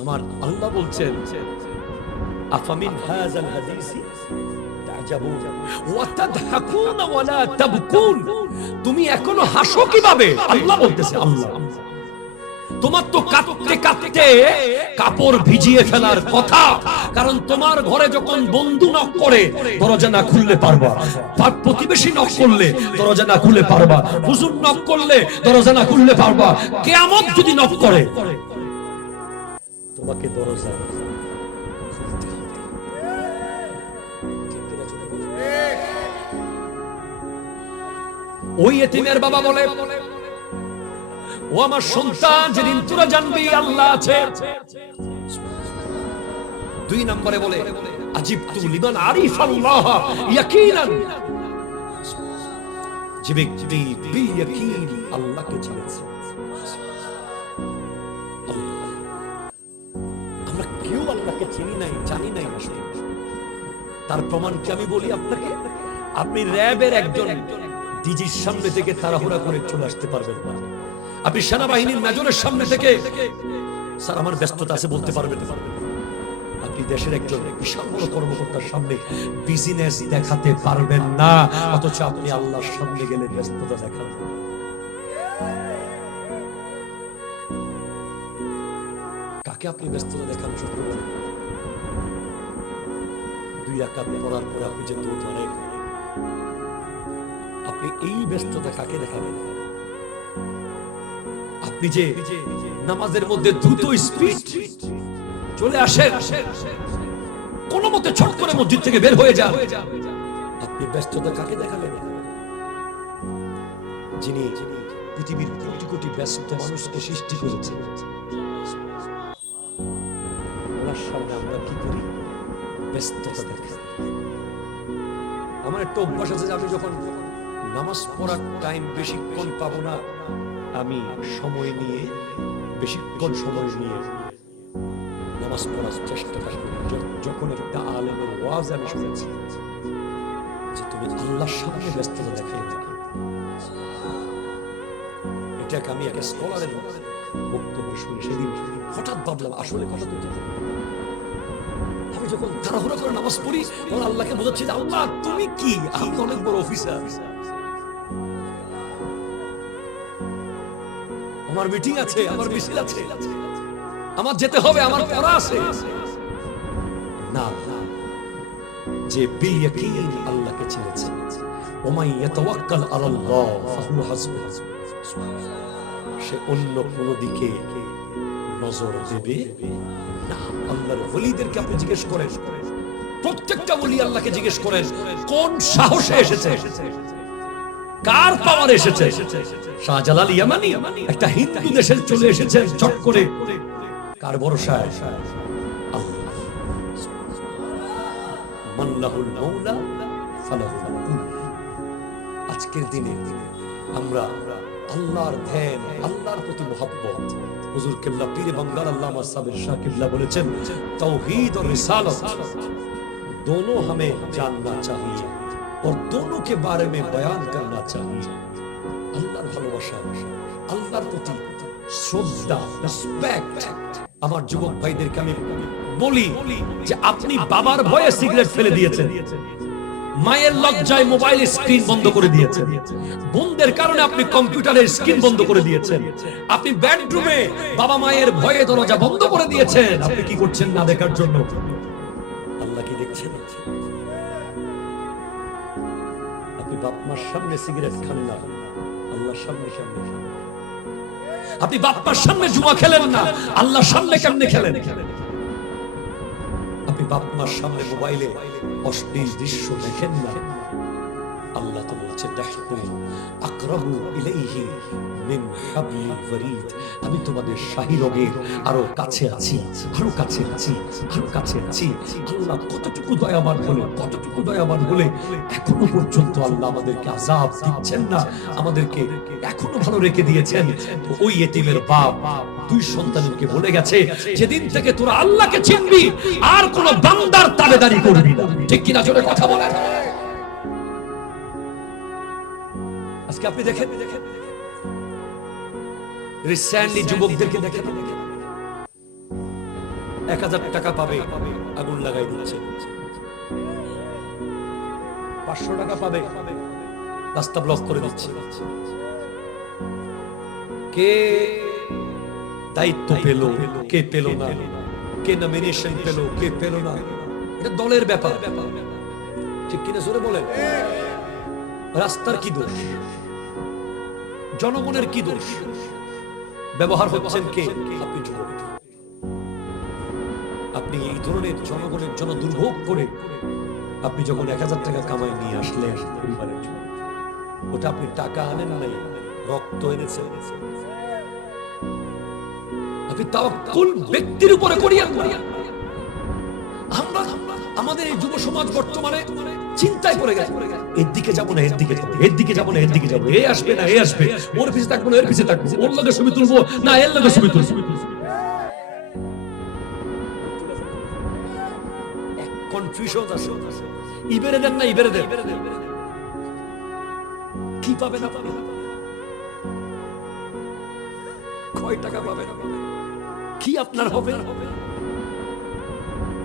আমার আল্লাহ বলছেন আফামিন হাযাল হাদিসি তা'জাবুন ওয়া তাদহাকুন ওয়া লা তাবকুন, তুমি এখনো হাসো কিভাবে? আল্লাহ বলতেছে, আল্লাহ তোমার তো কাঁদতে কাঁদতে কাপড় ভিজিয়ে ফেলার কথা, কারণ তোমার ঘরে যখন বন্ধু নক করে দরজা না খুললে পারবা, প্রতিবেশী নক করলে দরজা না খুলে পারবা, হুজুর নক করলে দরজা না খুললে পারবা, কিয়ামত যদি নক করে তোমাকে দরজা ওই এতিমের বাবা বলে, ও আমার সন্তান, যেদিন তোরা জানবি আল্লাহ আছে। দুই নম্বরে বলে আজিবতু লিমান আরিফাল্লাহ ইয়াকিনান, যে ব্যক্তি বিয়াকিন আল্লাহকে চিনেছে। আমরা কেউ আল্লাহকে চিনি নাই, জানি নাই আসলে। তার প্রমাণ কি আমি বলি আপনাকে? আপনি র্যাবের একজন ডিজির সামনে থেকে তাড়াহুড়া করে চলে আসতে পারবেন না। আপনি সেনাবাহিনীর মেজরের সামনে থেকে স্যার আমার ব্যস্ততা আছে বলতে পারবেন না। আপনি দেশের একজন বিশাল বড় কর্মকর্তার সামনে বিজনেস দেখাতে পারবেন না, অথচ আপনি আল্লাহর সামনে গেলে ব্যস্ততা দেখান। কাকে আপনি ব্যস্ততা দেখান? সত্য বলেন। দুই রাকাত পড়ার পর আপনি যে দৌড় মারেন, আপনি এই ব্যস্ততা কাকে দেখাবেন? আপনি যে নামাজের মধ্যে দ্রুত স্পিড চলে আসেন, কোন মতে ছট করে মসজিদ থেকে বের হয়ে যান, আপনি ব্যস্ততা কাকে দেখাবেন? যিনি পৃথিবীর কোটি কোটি ব্যস্ত মানুষকে সৃষ্টি করেছে, ওনার সামনে আমরা কি করি? ব্যস্ততা দেখাই। আমার একটা অভ্যাস আছে যে আমি যখন নামাজ পড়ার টাইম বেশিক্ষণ পাবো না, আমি সময় নিয়ে বেশিক্ষণ সময় নিয়ে নামাজ পড়ার চেষ্টা করি। যখন একটা আলেমের ওয়াজ আমি শুনেছি যে তুমি আল্লাহর সামনে ব্যস্ততা দেখাই থাকি, এটাকে আমি একটা স্কলারের বক্তব্য শুনে সেদিন হঠাৎ ভাবলাম আসলে কথা তো ঠিক। আমি যখন তাড়াহুড়া করে নামাজ পড়ি তখন আল্লাহকে বোঝাচ্ছি যে আল্লাহ তুমি কি, আমি অনেক বড় অফিসার, আমার মিটিং আছে, আমার মিছিল আছে, আমার যেতে হবে, আমার পড়া আছে। না, যে বিল ইয়াকিন আল্লাহকে চিনেছে, ওমাই ইয়াতাওয়াক্কাল আলাল্লাহ ফাহুয়া হাসবুহ, সে অন্য কোনো দিকে নজর দেবে না। আল্লাহর ওলিদেরকে আপনি জিজ্ঞেস করেন, প্রত্যেকটা ওলি আল্লাহকে জিজ্ঞেস করেন কোন সাহসে এসেছে, কার পাওয়ার এসেছে। শাহজালাল ইয়ামানি একটা হিন্দু দেশের চলে এসেছেন চট করে, কার ভরসায়? আল্লাহ। মাল্লাহুল মাওলা ফালাহুল কুল। আজকের দিনে আমরা আল্লাহর ধ্যান, আল্লাহর প্রতি মোহাব্বত, হুজুর কিবলা পীর বাঙ্গাল আল্লামা সাবির শাহ কিবলা বলেছেন তাওহীদ और रिसालत दोनों हमें जानना चाहिए और दोनों के बारे में बयान करना चाहिए। আল্লাহর ভালোবাসা, আল্লাহর প্রতি শ্রদ্ধা, রেসপেক্ট। আমার যুবক ভাইদেরকে আমি বলি যে আপনি বাবার ভয়ে সিগারেট ফেলে দিয়েছেন, মায়ের লজ্জায় মোবাইলের স্ক্রিন বন্ধ করে দিয়েছেন, বোনদের কারণে আপনি কম্পিউটারের স্ক্রিন বন্ধ করে দিয়েছেন, আপনি বেডরুমে বাবা মায়ের ভয়ে দরজা বন্ধ করে দিয়েছেন। আপনি কি করছেন না দেখার জন্য? আল্লাহ কি দেখছেন? আপনি বাপ মার সামনে সিগারেট খান না, আল্লাহর সামনে সামনে খান। আপনি বাপ মার সামনে জুয়া খেলেন না, আল্লাহর সামনে কেমনে খেলেন? আপনি বাপ মার সামনে মোবাইলে অশ্লীল দৃশ্য দেখেন না, আল্লাহ তো বলছে দেখো আকরাবু ইলাইহি মিন হাবলিল ওয়ারিদ, আমি তোমাদের শাহী রোগের আরো কাছে আছি, আরো কাছে আছি, আরো কাছে আছি। আল্লাহ কতটুকু দয়াবান হলে, কতটুকু দয়াবান হলে এখনো পর্যন্ত আল্লাহ আমাদেরকে আযাব দিচ্ছেন না, আমাদেরকে এখনো ভালো রেখে দিয়েছেন। তো ওই এতিমের বাপ দুই সন্তানকে বলে গেছে যেদিন থেকে তোরা আল্লাহকে চিনবি আর কোন বান্দার তাবেদারি করবি না। ঠিক কিনা জোরে কথা বলেন। আজকে আপনি দেখেন রিসেন্টলি যুবকদেরকে দেখেন, 1000 টাকা পাবে, আগুন লাগাই দিচ্ছে। 500 টাকা পাবে, রাস্তা ব্লক করে দিচ্ছে। কে দায়িত্ব পেল, কে পেল না, কে নমিনেশন পেল, কে পেল না, এটা দলের ব্যাপার। ঠিক কিনা জোরে বলেন? রাস্তার কি দোষ? জনগণের কি দোষ? ব্যবহার হচ্ছেন কে? আপনি যুবক। আপনি এই ধরনের জনগণের জন্য দুর্ভোগ করে আপনি যখন 1000 টাকা কামাই নিয়ে আসলেন পরিবারের জন্য, ওটা আপনি টাকা আনেন নাই, রক্ত এনেছেন। আপনি তাওয়াক্কুল ব্যক্তির উপরে করিয়েন। আমরা আমাদের এই যুব সমাজ বর্তমানে চিন্তায় পড়ে গেছে, এর দিকে যাবো না এর দিকে যাবো, এর দিকে যাবো না এর দিকে যাবো, এ আসবে না এ আসবে, ওর পিছে থাকবো না এর পিছে থাকবো, ওর লগে ছবি তুলবো না এর লগে ছবি তুলবো। কনফিউশন আছে, ইবেরে দেন না ইবেরে দেন, কি পাবে না পাবে, কয় টাকা পাবে না পাবে, কি আপনার হবে।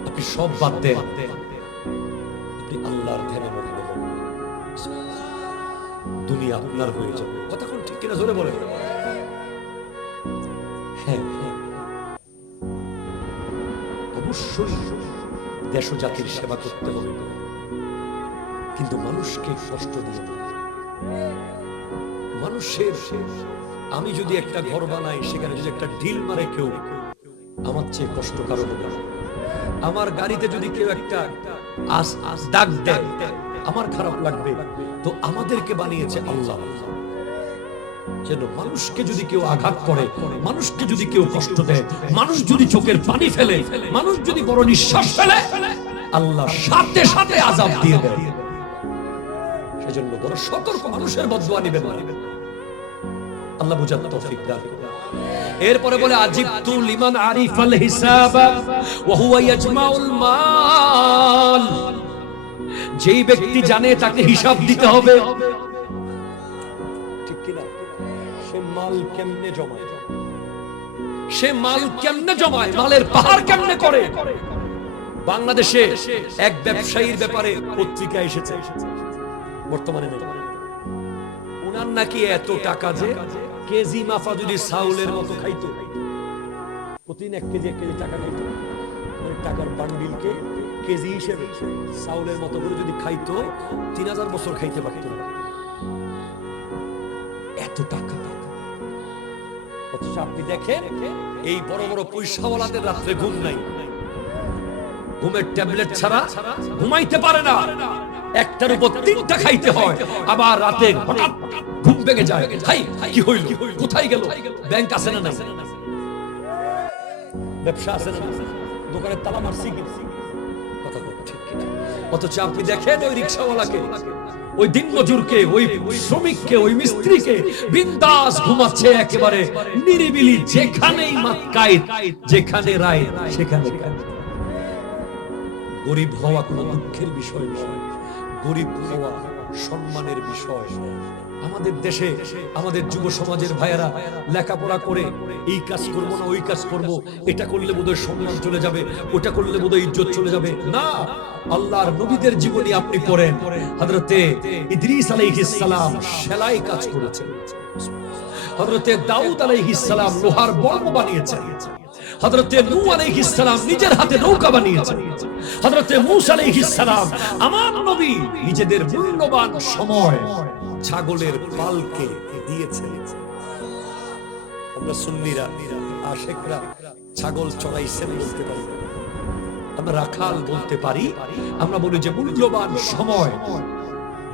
আপনি সব বাদ দেন, আপনি আল্লাহর ধ্যানে মগ্ন হন, দুনিয়া আপনার হয়ে যাবে। কথা কোন ঠিক কিনা জোরে বলেন? হ্যাঁ, অবশ্যই দেশ ও জাতির সেবা করতে হবে, কিন্তু মানুষকে কষ্ট দিয়ে না। মানুষের, আমি যদি একটা ঘর বানাই, সেখানে যদি একটা ঢিল মারে কেউ, আমার চেয়ে কষ্ট কারো হবে না। আমার গাড়িতে যদি কেউ একটা দাগ দেয়, আমার খারাপ লাগবে। তো আমাদেরকে বানিয়েছে আল্লাহ যেন মানুষকে যদি কেউ আঘাত করে, মানুষকে যদি কেউ কষ্ট দেয়, মানুষ যদি চোখের পানি ফেলে, মানুষ যদি বড় নিঃশ্বাস ফেলে, আল্লাহ সাথে সাথে আযাব দিয়ে দেয়। সেজন্য বড় সতর্ক, মানুষের বদদুয়া নিবেন না। আল্লাহ বুঝার তৌফিক দান করুন। এরপরে বলে আজিবতু লিমান আরিফাল হিসাব ওয়া হুয়া ইয়াজমাউল মাল। যেই ব্যক্তি জানে তাকে হিসাব দিতে হবে, ঠিক কি না? সে মাল কেমনে জমায়, সে মাল কেমনে জমায়, মালের পাহাড় কেমনে করে। বাংলাদেশে এক ব্যবসায়ীর ব্যাপারে পত্রিকা এসেছে, বর্তমানে নেই। উনার নাকি এত টাকা যে কেজি মাফা যদি চাউলের মতো খাইতো, প্রতিদিন 1 কেজি 1 কেজি টাকা খাইতো, মানে টাকার বান্ডিলকে কেজি হিসেবে চাউলের মতো করে যদি খাইতো, 3000 বছর খাইতে পারতো না, এত টাকা। অথচ আপনি দেখেন এই বড় বড় পয়সাওয়ালাদের রাত্রে ঘুম নাই, ঘুমের ট্যাবলেট ছাড়া ঘুমাইতে পারে না, একটার উপর 3টা খাইতে হয়। আবার রাতে হঠাৎ ঘুম ভেঙে যায়, হাই কি হইল, কোথায় গেল, ব্যাংক আছে না নাই, ব্যবসা আছে না, দোকানের তালা মারছি কি, কথা ঠিক কিনা? অথচ আপনি দেখেন ওই রিকশাওয়ালাকে, ওই দিনমজুরকে, ওই শ্রমিককে, ওই মিস্ত্রিকে বিন্দাস ঘুমাচ্ছে একেবারে নিরিবিলি, যেখানেই মাক্কায়, যেখানে রায় সেখানে। গরিব হওয়া কোনো দুঃখের বিষয় নয়, গরিব হওয়া সম্মানের বিষয়। আমাদের দেশে আমাদের যুব সমাজের ভাইয়েরা লেখাপড়া করে এই কাজ করব না ওই কাজ করব, এটা করলে বোধহয় সম্মান চলে যাবে, ওটা করলে বোধহয় ইজ্জত চলে যাবে। না, আল্লাহর নবীদের জীবনী আপনি পড়েন, হযরতে ইদ্রিস আলাইহিস সালাম সেলাই কাজ করেছেন, হযরতে দাউদ আলাইহিস সালাম লোহার বর্ম বানিয়েছেন, হযরতে নূহ আলাইহিস সালাম নিজের হাতে নৌকা বানিয়েছেন, হযরতে মূসা আলাইহিস সালাম আমার নবী নিজেদের মূল্যবান সময় ছাগলের পালকে দিয়েছেন। আমরা সুন্নিরা, আশিকরা ছাগল চড়াইছেন বলতে পারি, আমরা রাখাল বলতে পারি, আমরা বলি যে মূল্যবান সময়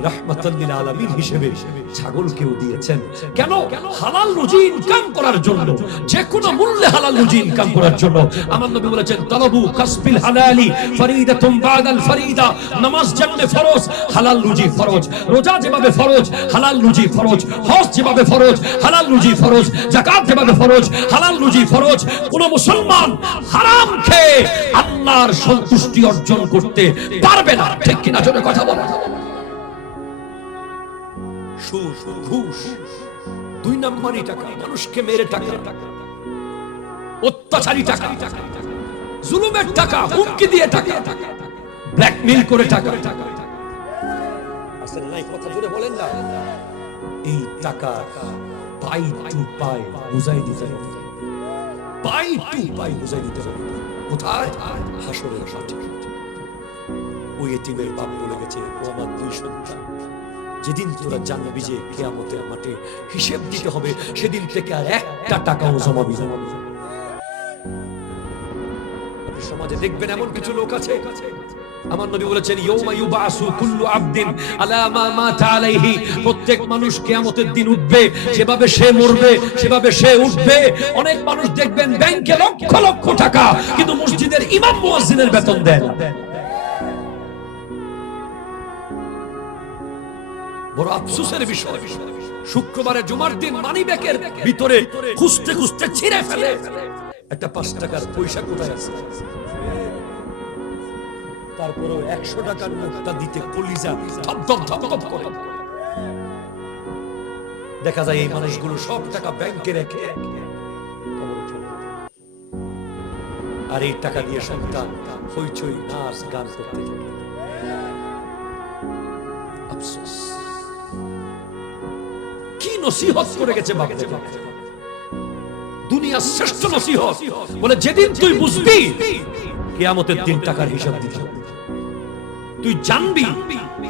রাহমাতাল লিল আলামিন হিসেবে ছাগলকেও দিয়েছেন। কেন? হালাল রুজি ইনকাম করার জন্য, যে কোনো মূল্যে হালাল রুজি ইনকাম করার জন্য। আমার নবী বলেছেন তালাবু কাসবিল হালালি ফরিদাতুম বাদাল ফরিদা। নামাজ যেমন ফরজ, হালাল রুজি ফরজ। রোজা যেভাবে ফরজ, হালাল রুজি ফরজ। হজ যেভাবে ফরজ, হালাল রুজি ফরজ। যাকাত যেভাবে ফরজ, হালাল রুজি ফরজ। কোন মুসলমান হারাম খেয়ে আল্লাহর সন্তুষ্টি অর্জন করতে পারবে না, ঠিক কিনা? জোরে কথা বলো। সুদ, ঘুষ, 2 নম্বরই টাকা, মানুষকে মেরে টাকা, অত্যাচারী টাকা, জুলুমের টাকা, হুমকি দিয়ে টাকা, ব্ল্যাকমেইল করে টাকা। আসলে নাই কথা জোরে বলেন না। এই টাকা পাই টু পাই বুঝাই দিতে হবে, পাই টু পাই বুঝাই দিতে হবে। কোথায়? হাসরের মাঠে। ওই এতিমের বাপ বলে গেছে, ও আমার দুই সন্তান, যেদিন তোরা জানবি যে কিয়ামতের মাঠে হিসেব দিতে হবে, সেদিন থেকে আর একটা টাকাও জমাবি না। আপনি সমাজে দেখবেন এমন কিছু লোক আছে, আমার নবী বলেছেন ইয়াউমা ইউবাসু কুল্লু আবদিন আলা মা মাতা আলাইহি, প্রত্যেক মানুষ কিয়ামতের দিন উঠবে যেভাবে সে মরবে সেভাবে সে উঠবে। অনেক মানুষ দেখবেন ব্যাংকে লক্ষ লক্ষ টাকা, কিন্তু মসজিদের ইমাম মুয়াজ্জিনের বেতন দেয় না। বড় আফসোসের বিষয়, শুক্রবারে জুমার দিন মানিব্যাগের ভিতরে খুঁজতে খুঁজতে ছিঁড়ে ফেলে একটা 5 টাকার পয়সা কোথায় আছে, তারপরে 100 টাকার নোটটা দিতে কলিজা ধপ ধপ ধপ করে। দেখা যায় এই মানুষগুলো সব টাকা ব্যাংকে রেখে আর এই টাকা দিয়ে সন্তান হইচই নাচ গান করতে থাকে। আফসোস, কি নসিহত করে গেছে বাবা, দুনিয়ার শ্রেষ্ঠ নসিহত বলে, যেদিন তুই বুঝবি কিয়ামতের দিন টাকার হিসাব দিতে হবে, তুই জানবি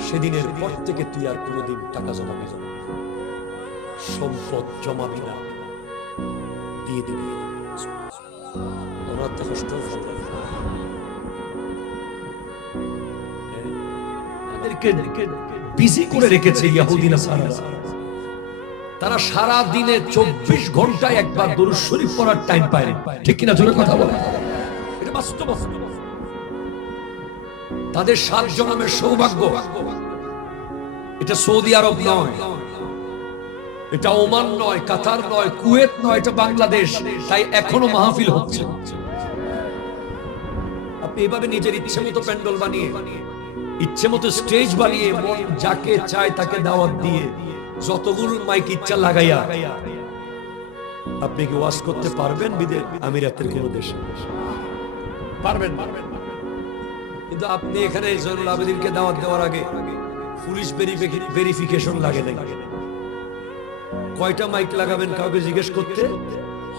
সেদিনের পর থেকে তুই আর কোনোদিন টাকা জমাবি না, সম্পদ জমাবি না, দিয়ে দিবি। ওনার তো কষ্ট বিজি করে রেখেছে ইহুদি নাসারা। তারা সারা দিনে 24 ঘন্টায় একবার দুরূদ শরীফ পড়ার টাইম পায় না, ঠিক কিনা জোরে কথা বলে? এটা বাস্তব। তাদের 7 জন্মের সৌভাগ্য। এটা সৌদি আরব নয়, এটা ওমান নয়, কাতার নয়, কুয়েত নয়, এটা বাংলাদেশ। তাই এখনো মাহফিল হচ্ছে। আপনি এভাবে নিজের ইচ্ছে মতো প্যান্ডেল বানিয়ে, ইচ্ছে মতো স্টেজ বানিয়ে, মন যাকে চায় তাকে দাওয়াত দিয়ে, যতগুলো মাইক ইচ্ছা লাগাইয়া আপনি কি ওয়াজ করতে পারবেন বিদেশ আমিরাতের কোন দেশে? পারবেন। কিন্তু আপনি এখানে জয়নুল আবেদিনকে দাওয়াত দেওয়ার আগে পুলিশ ভেরিফিকেশন লাগে নাই। কয়টা মাইক লাগাবেন কাউকে জিজ্ঞেস করতে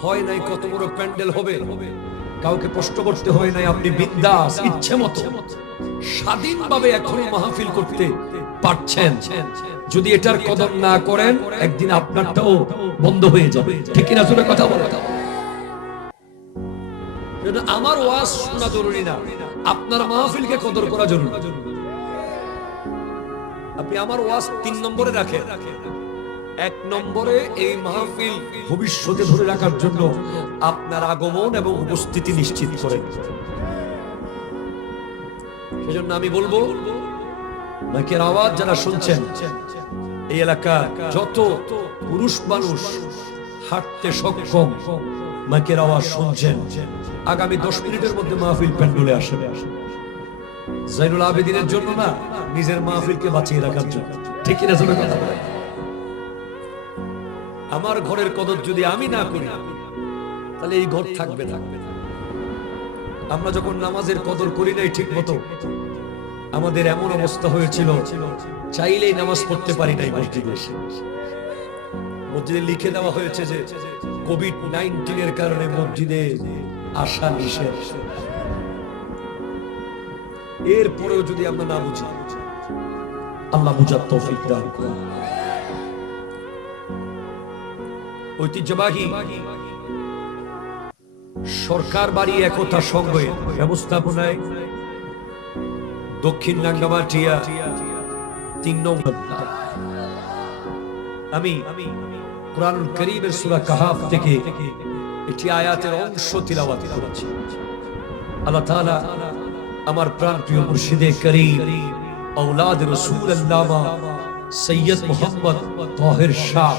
হয় নাই, কত বড় প্যান্ডেল হবে কাউকে প্রশ্ন করতে হয় নাই। আপনি বিন্দাস ইচ্ছে মতো স্বাধীনভাবে এখনো মাহফিল করতে পারছেন। যদি এটার কদর না করেন, একদিন আপনারটাও বন্ধ হয়ে যাবে, ঠিক কিনা জোরে কথা বলে? আমার ওয়াজ শোনা জরুরি না, আপনার মাহফিলকে কদর করা জরুরি। আপনি আমার ওয়াজ 3 নম্বরে রাখেন। 1 নম্বরে এই মাহফিল ভবিষ্যতে ধরে রাখার জন্য আপনার আগমন এবং উপস্থিতি নিশ্চিত করেন। সেজন্য আমি বলবো, মাইকের আওয়াজ যারা শুনছেন, এই এলাকা যত পুরুষ মানুষ হাঁটতে সক্ষম মাইকের আওয়াজ শুনছেন, আগামী 10 মিনিটের মধ্যে মাহফিল প্যান্ডেলে আসবে। জয়নুল আবেদিনের জন্য না, নিজের মাহফিলকে বাঁচিয়ে রাখার জন্য, ঠিক কিনা জোরে কথা বলে? আমার ঘরের কদর যদি আমি না করি, তাহলে এই ঘর থাকবে না। আমরা যখন নামাজের কদর করি নাই ঠিক মতো, আমাদের এমন অবস্থা হয়েছিল, চাইলেই নামাজ পড়তে পারি নাই। মসজিদে লিখে দেওয়া হয়েছে যে কোভিড-19 এর কারণে মসজিদে আসা নিষেধ। এরপরেও যদি আমরা না বুঝি, আল্লাহ বুঝার তৌফিক দান করুন। ঐতিহ্যবাহী সরকার বাড়ি একতা সংঘের ব্যবস্থাপনায় দক্ষিণ রাঙ্গামাটিয়া 3 নম্বর আমি কুরআনুল কারীমের সূরা কাহাফ থেকে একটি আয়াতের অংশ তিলাওয়াত করেছি। আল্লাহ তাআলা আমার প্রাণপ্রিয় মুর্শিদে করিম আওলাদ রাসূল আল্লামা সৈয়দ মোহাম্মদ তাহের শাহ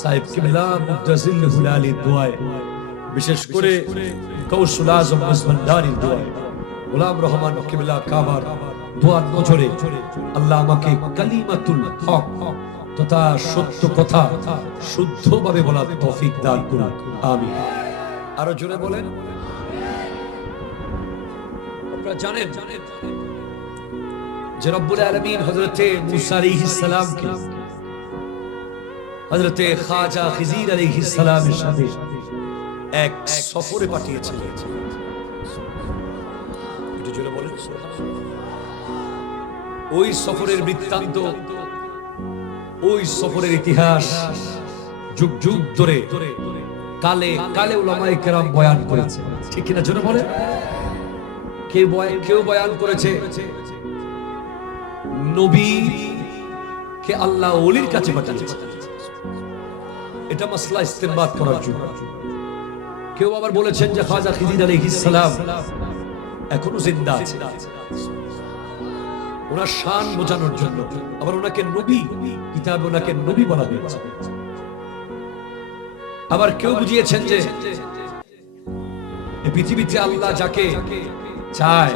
সাহেব কিবলা মুদ্দাজিল্লুল আলী দোয়ায়, বিশেষ করে গৌসুল আজম মজমন্দারির দোয়ায়, গোলাম রহমান কিবলা কাবার দোয়ার নজরে আল্লাহ আমাকে কালিমাতুল হক তথা সত্য কথা শুদ্ধভাবে বলার তৌফিক দান করুন, আমিন। আরো জোরে বলেন। আপনারা জানেন যে রব্বুল আলামিন হযরতে মুসা আলাইহিস সালামকে হযরতে খাজা খিজির আলাইহিস সালামের সাথে এক সফরে পাঠিয়েছিলেন। একটু জোরে বলেন সুবহানাল্লাহ। ওই সফরের বৃত্তান্ত, ওই সফরের ইতিহাস যুগ যুগ ধরে কালে কালে উলামায়ে কেরাম বয়ান করেছে, ঠিক কিনা জোরে বলেন। কেউ বয়ান করেছে নবী কে আল্লাহ ওলির কাছে পাঠিয়েছে, এটা মাসলা ইস্তেমবাত করার জন্য। কেউ আবার বলেছেন যে খাজা খিজির আলাইহিস সালাম এখনো জিন্দা আছে, ওনার শান বোঝানোর জন্য। আবার ওনাকে নবী, কিতাবে ওনাকে নবী বলা হয়েছে। আবার কেউ বুঝিয়েছেন যে এই পৃথিবীতে আল্লাহ যাকে চায়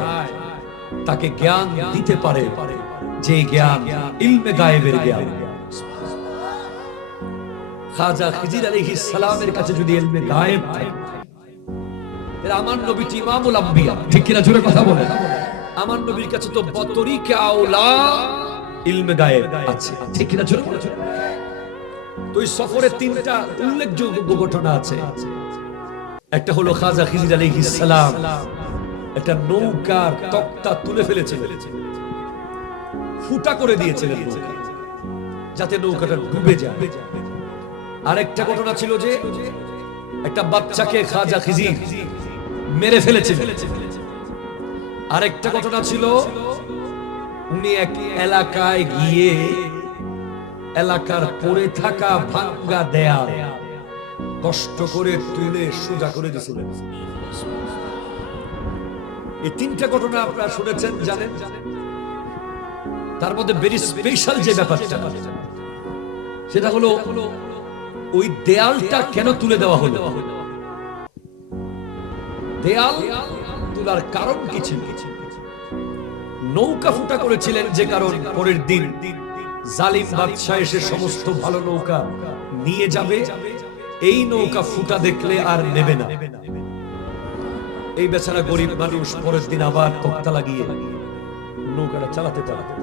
তাকে জ্ঞান দিতে পারে, যে জ্ঞান ইলমে গায়েবের জ্ঞান। খাজা খিজির আলাইহিস সালামের কাছে যদি ইলমে গায়েব থাকে, আমার নবী ইমামুল আম্বিয়া, ঠিক কিনা জোরে কথা বলেন। আমার নবীর কাছে তো বতরিকে আওলা ইলমে গায়েব আছে, ঠিক কিনা জোরে বলেন। তো এই সফরে তিনটা উল্লেখযোগ্য ঘটনা আছে। একটা হলো খাজা খিজির আলাইহিস সালাম একটা নৌকার তক্তা তুলে ফেলেছিলেন, ফুটা করে দিয়েছিলেন যাতে নৌকাটা ডুবে যায়। আরেকটা ঘটনা ছিল যে একটা বাচ্চাকে খাজা খিজির মেরে ফেলেছিলেন। আরেকটা ঘটনা ছিল উনি এক এলাকায় গিয়ে এলাকার পড়ে থাকা ভাঙ্গা দেয়াল কষ্ট করে তুলে সোজা করে দিয়েছিলেন। এই তিনটা ঘটনা আপনারা শুনেছেন, জানেন। তার মধ্যে ভেরি স্পেশাল যে ব্যাপারটা, সেটা হলো ওই দেয়ালটা কেন তুলে দেওয়া হলো। দেয়াল তোলার কারণ কি ছিল? নৌকা ফুটা করেছিলেন যে কারণ পরের দিন জালিম বাদশা এসে সমস্ত ভালো নৌকা নিয়ে যাবে, এই নৌকা ফুটা দেখলে আর নেবে না। এই বেচারা গরিব মানুষ পরের দিন আবার তক্তা লাগিয়ে নৌকাটা চালাতে চালাতে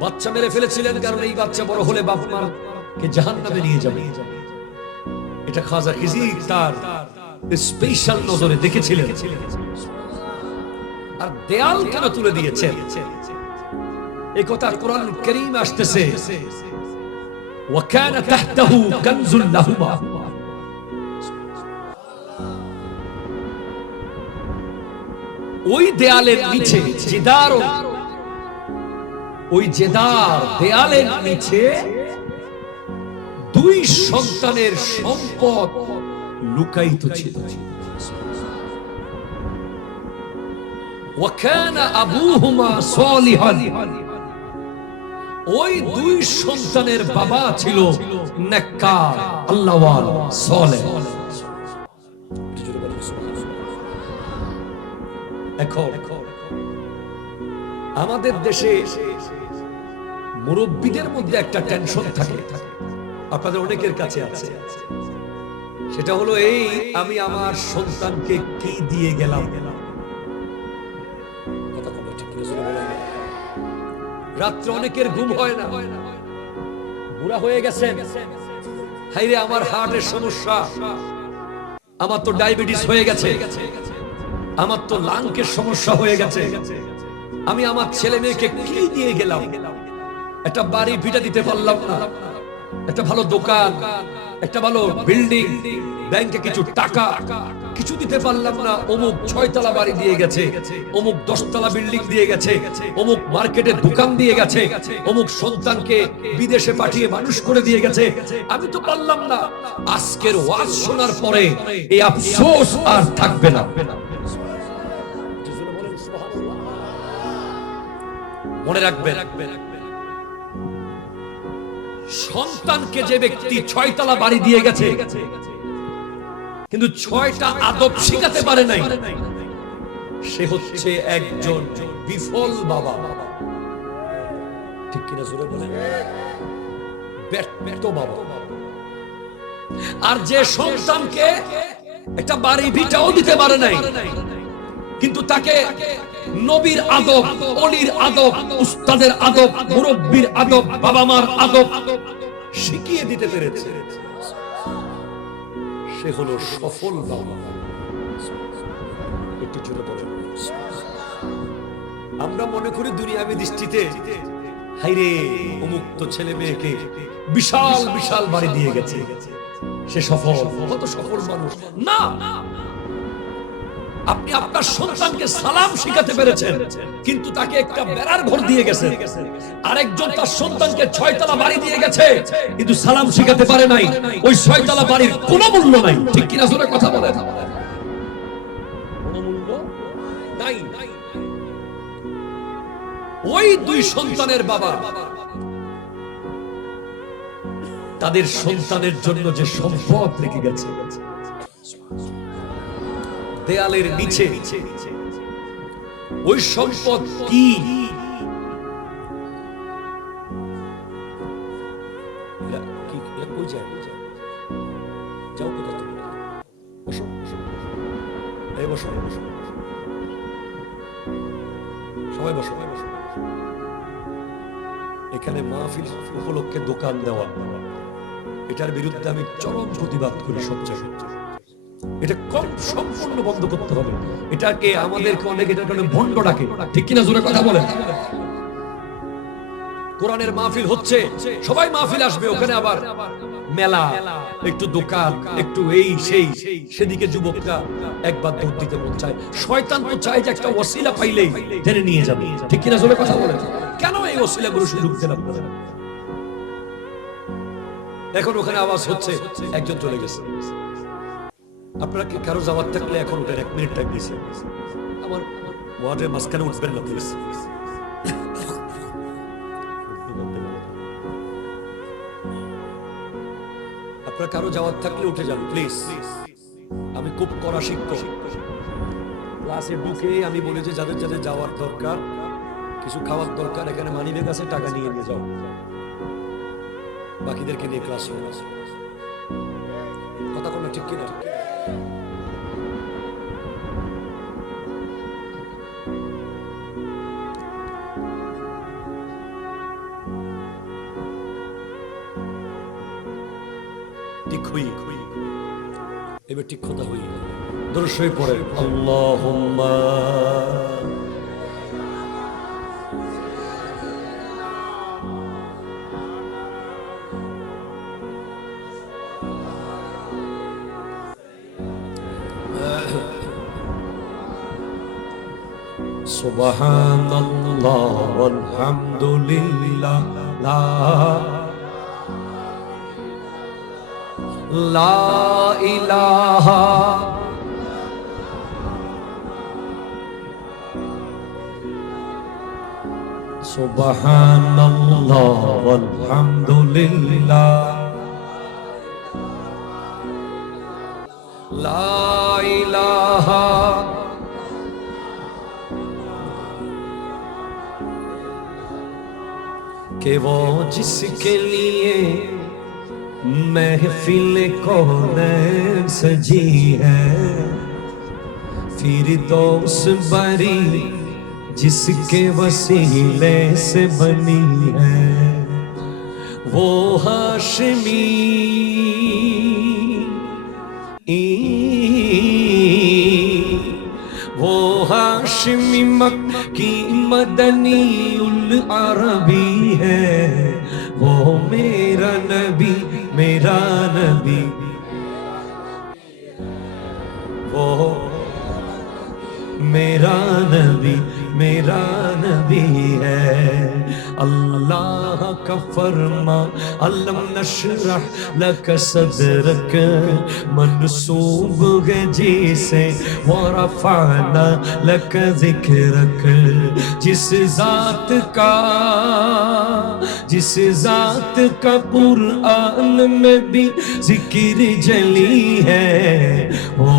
বাচ্চা মেরে ফেলেছিলেন, কারণ এই বাচ্চা বড় হলে বাপ মার কে জাহান্নামে নিয়ে যাবে। এটা খাজা খিজির তার স্পেশাল নজরে দেখেছিলেন। আর দেয়াল কেন তুলে দিয়েছেন এই কথা কোরআন কারীম আসতেছে, ওয়া কানা তাহতাহু কানজুল লাহুমা। ওই দেয়ালের নিচে জিদার, ওই জেদার দেয়ালের নিচে দুই সন্তানের সম্পদ লুকায়িত ছিল। ওয়া কানা আবুহুমা সালিহান, ওই দুই সন্তানের বাবা ছিল নেককার, আল্লাহওয়ালা, সালেহ। এখন আমাদের দেশে মুরব্বীদের মধ্যে একটা টেনশন থাকে, আপনাদের অনেকের কাছে আছে। সেটা হলো এই, আমি আমার সন্তানকে কি দিয়ে গেলাম। রাত্রে অনেকের ঘুম হয় না, বুড়া হয়ে গেছেন, হাইরে আমার হার্টের সমস্যা, আমার তো ডায়াবেটিস হয়ে গেছে, আমার তো লাংয়ের সমস্যা হয়ে গেছে, আমি আমার ছেলে মেয়েকে কি দিয়ে গেলাম। একটা বাড়ি ভিটা দিতে পারলাম না, একটা ভালো দোকান, একটা ভালো বিল্ডিং, ব্যাংকে কিছু টাকা কিছু দিতে পারলাম না। অমুক 6 তলা বাড়ি দিয়ে গেছে, অমুক 10 তলা বিল্ডিং দিয়ে গেছে, অমুক মার্কেটে দোকান দিয়ে গেছে, অমুক সন্তানকে বিদেশে পাঠিয়ে মানুষ করে দিয়ে গেছে, আমি তো পারলাম না। আজকের ওয়াজ শোনার পরে এই আফসোস আর থাকবে না। মনে রাখবেন, সন্তানকে যে ব্যক্তি 6 তলা বাড়ি দিয়ে গেছে কিন্তু 6টা আদব শিখাতে পারে নাই, সে হচ্ছে একজন বিফল বাবা, ঠিক কিনা জোরে বলেন, ব্যর্থ বাবা। আর যে সন্তানকে একটা বাড়ি ভিটাও দিতে পারে নাই কিন্তু তাকে নবীর আদব, ওলির আদব, উস্তাদের আদব, মুরব্বির আদব, বাবা মার আদব শিখিয়ে দিতে পেরেছে। সে হলো সফল বাবা। একটু জোরে বলেন। আমরা মনে করি দুনিয়াবী দৃষ্টিতে হাইরে অমুক তো ছেলে মেয়েকে বিশাল বিশাল বাড়ি দিয়ে গেছে, সে সফল, কত সফল মানুষ। না, আপনি আপনার সন্তানকে সালাম শিখাতে পেরেছেন, কিন্তু তাকে একটা বেড়ার ঘর দিয়ে গেছে। আরেকজন তার সন্তানকে 6 তলা বাড়ি দিয়ে গেছে, কিন্তু সালাম শিখাতে পারে নাই। ওই 6 তলা বাড়ির কোনো মূল্য নাই। ঠিক কিনা জোরে কথা বলেন? কোনো মূল্য নাই। ওই 2 সন্তানের বাবা তাদের সন্তানের জন্য যে সম্পদ রেখে গেছে দেয়ালের নিচে, ওই সম্পদ কি? সবাই বসো। এখানে মাহফিল উপলক্ষে দোকান দেওয়া, এটার বিরুদ্ধে আমি চরম প্রতিবাদ করি। সবচেয়ে এটা কম সম্পূর্ণ বন্ধ করতে হবে। এটাকে আমাদেরকে অনেক এটার কারণে ভণ্ড ডাকে। ঠিক কিনা জোরে কথা বলেন? কোরআনের মাহফিল হচ্ছে, সবাই মাহফিল আসবে, ওখানে আবার মেলা, একটু দোকান, একটু এই সেই, সেদিকে যুবকরা একবার দৌড় দিতে মন চায়। শয়তান তো চায় যে একটা ওসিলা পাইলেই টেনে নিয়ে যাবে। ঠিক কিনা জোরে কথা বলেন? কেন এই ওসিলাগুলো সুযোগ দেন আপনারা? এখন ওখানে আওয়াজ হচ্ছে, একজন চলে গেছে। আপনারা কি কারো যাওয়ার থাকলে এখন ওটা 1 মিনিট টাইম দিয়েছে। আমার ওয়ার্ডের মাঝখানে উঠবেন না প্লিজ। আপনারা কারো যাওয়ার থাকলে উঠে যান প্লিজ। আমি খুব কড়া শিক্ষক। ক্লাসে ঢুকে আমি বলি যে যাদের যাদের যাওয়ার দরকার, কিছু খাওয়ার দরকার, এখানে মানিব্যাগ আছে, টাকা নিয়ে যাও, বাকিদেরকে নিয়ে ক্লাস হবে। কথা কোনো ঠিক কিনা? ঠিক হই, এবার ঠিক কথা হই। দরুদ শরীফ পড়ে, আল্লাহুম্মা সুবহানাল্লাহ ওয়ালহামদুলিল্লাহ লা ইলাহা সুবহানাল্লাহ ওয়ালহামদুলিল্লাহ লা ইলাহা कि वो जिसके लिए महफिल कौन सजी है, फिरदौस बरी जिसके वसीले से बनी है, वो हाशमी वो हाशमी मक्की मदनी उल अरबी है, वो मेरा नबी मेरा नबी, वो मेरा नबी मेरा नबी है। अल्लाह का फरमा अलम नशरह लक सदरक मनसूब है जिसे वरफाना लक जिक्रक, जिस जात का कुरान में भी जिक्र जली है, वो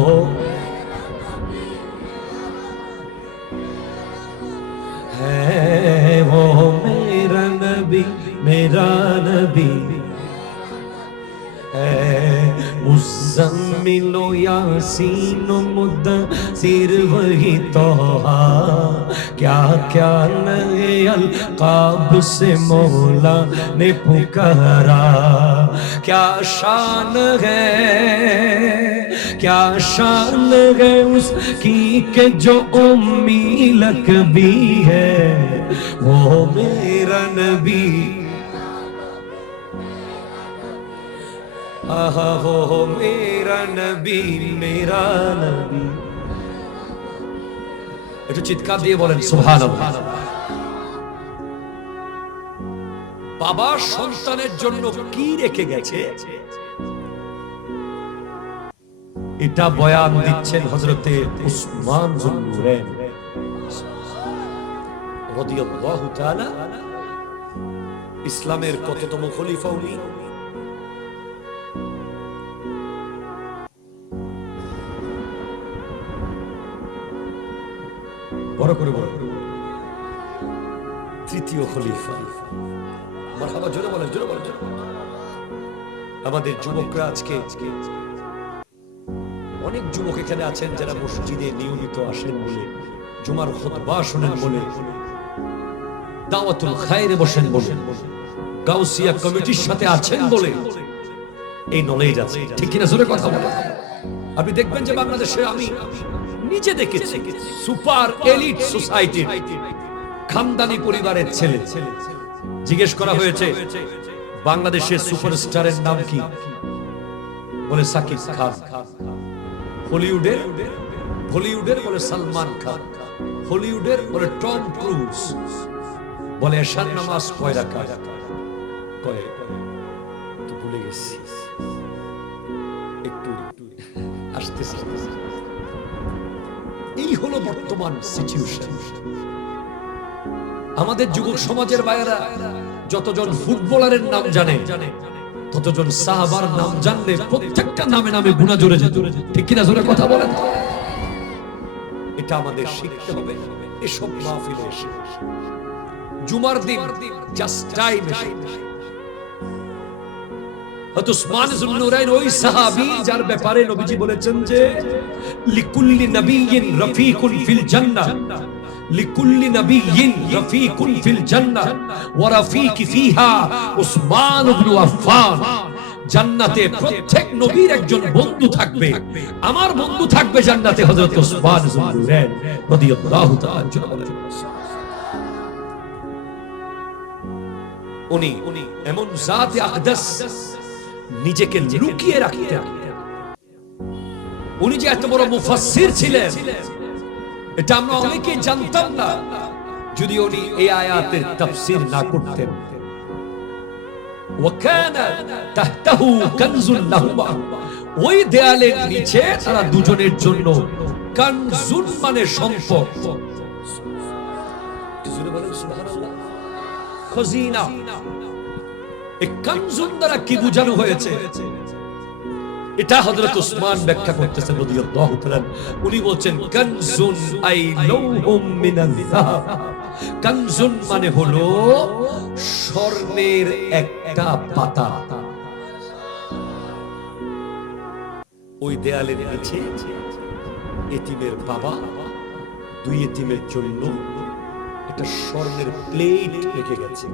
वो मेरा नबी मेरा नबी है। मुज़म्मिलो यासीनो तीर वही तोहा क्या क्या नए अलकाब से मौला ने पुकारा क्या शान है क्या शान है उसकी के जो उम्मी लकबी है वो मेरा नबी आहा वो मेरा नबी একটু চিৎকার দিয়ে বলেন সুবহানাল্লাহ বাবা সন্তানের জন্য কি রেখে গেছে এটা বয়ান দিচ্ছেন হযরতে উসমান যুন্নুরাইন রাদিয়াল্লাহু তাআলা ইসলামের কততম খলিফা উনি বড় করে বড় তৃতীয় খলিফা মারহাবা জোরে বলেন আমাদের যুবকরা আজকে অনেক যুবক এখানে আছেন যারা মসজিদে নিয়মিত আসেন বলে জুমার খুতবা শুনেন বলে দাওয়াতুল খায়রে বসেন বলে গাউসিয়া কমিটির সাথে আছেন বলে এই নলেজ আছে ঠিক কিনা জোরে কথা বলেন আপনি দেখবেন যে বাংলাদেশে আমি নিজে দেখেছি সুপার এলিট সোসাইটি খানদানি পরিবারের ছেলে জিজ্ঞেস করা হয়েছে বাংলাদেশের সুপারস্টারের নাম কি বলে সাকিব খান হলিউডের বলে সালমান খান হলিউডের বলে টম ক্রুজ বলে এশার নামাজ কয় রাকাত কয় তো ভুলে গেছি একটু আসতেছি এই হলো বর্তমান সিচুয়েশন আমাদের যুবক সমাজের বাইরা যতজন ফুটবলারের নাম জানে ততজন সাহাবার নাম জানলে প্রত্যেকটা নামে নামে গুনাহ জুড়ে যেত ঠিক কিনা জোরে কথা বলেন এটা আমাদের শিখতে হবে এসব মাহফিলে এসে জুমার দিন জাস্ট টাইম এসে হযরত উসমান যুন্নুরাইন ওই সাহাবী যার ব্যাপারে নবীজি বলেছেন যে লিকুল্লি নাবিয়্যিন রাফিকুন ফিল জান্নাহ লিকুল্লি নাবিয়্যিন রাফিকুন ফিল জান্নাহ ওয়া রাফিকি ফিহা উসমান ইবনে আফফান জান্নাতে প্রত্যেক নবীর একজন বন্ধু থাকবে আমার বন্ধু থাকবে জান্নাতে হযরত উসমান যুন্নুরাইন রাদিয়াল্লাহু তাআলা উনি এমন জাতে আকদাস নিজেকে লুকিয়ে রাখতেন উনি যে এত বড় মুফাসসির ছিলেন এটা আমরা অনেকেই জানতাম না যদি উনি এই আয়াতের তাফসীর না করতেন ওয়াকানা তাহতাহু কানজুন লাহুমা ওই দেয়ালের নিচে তারা দুজনের জন্য কানজুন মানে সম্পদ জোরে বলেন সুবহানাল্লাহ খজিনা এই কানজুন দ্বারা কি বোঝানো হয়েছে এটা হযরত উসমান ব্যাখ্যা করতেছেন রাদিয়াল্লাহু তাআলা উনি বলছেন কানজুন আই লাউহুম মিনাল যাহাব কানজুন মানে হলো স্বর্ণের একটা পাতা ওই দেয়ালের নিচে এতিমের বাবা দুই এতিমের জন্য একটা স্বর্ণের প্লেট রেখে গেছে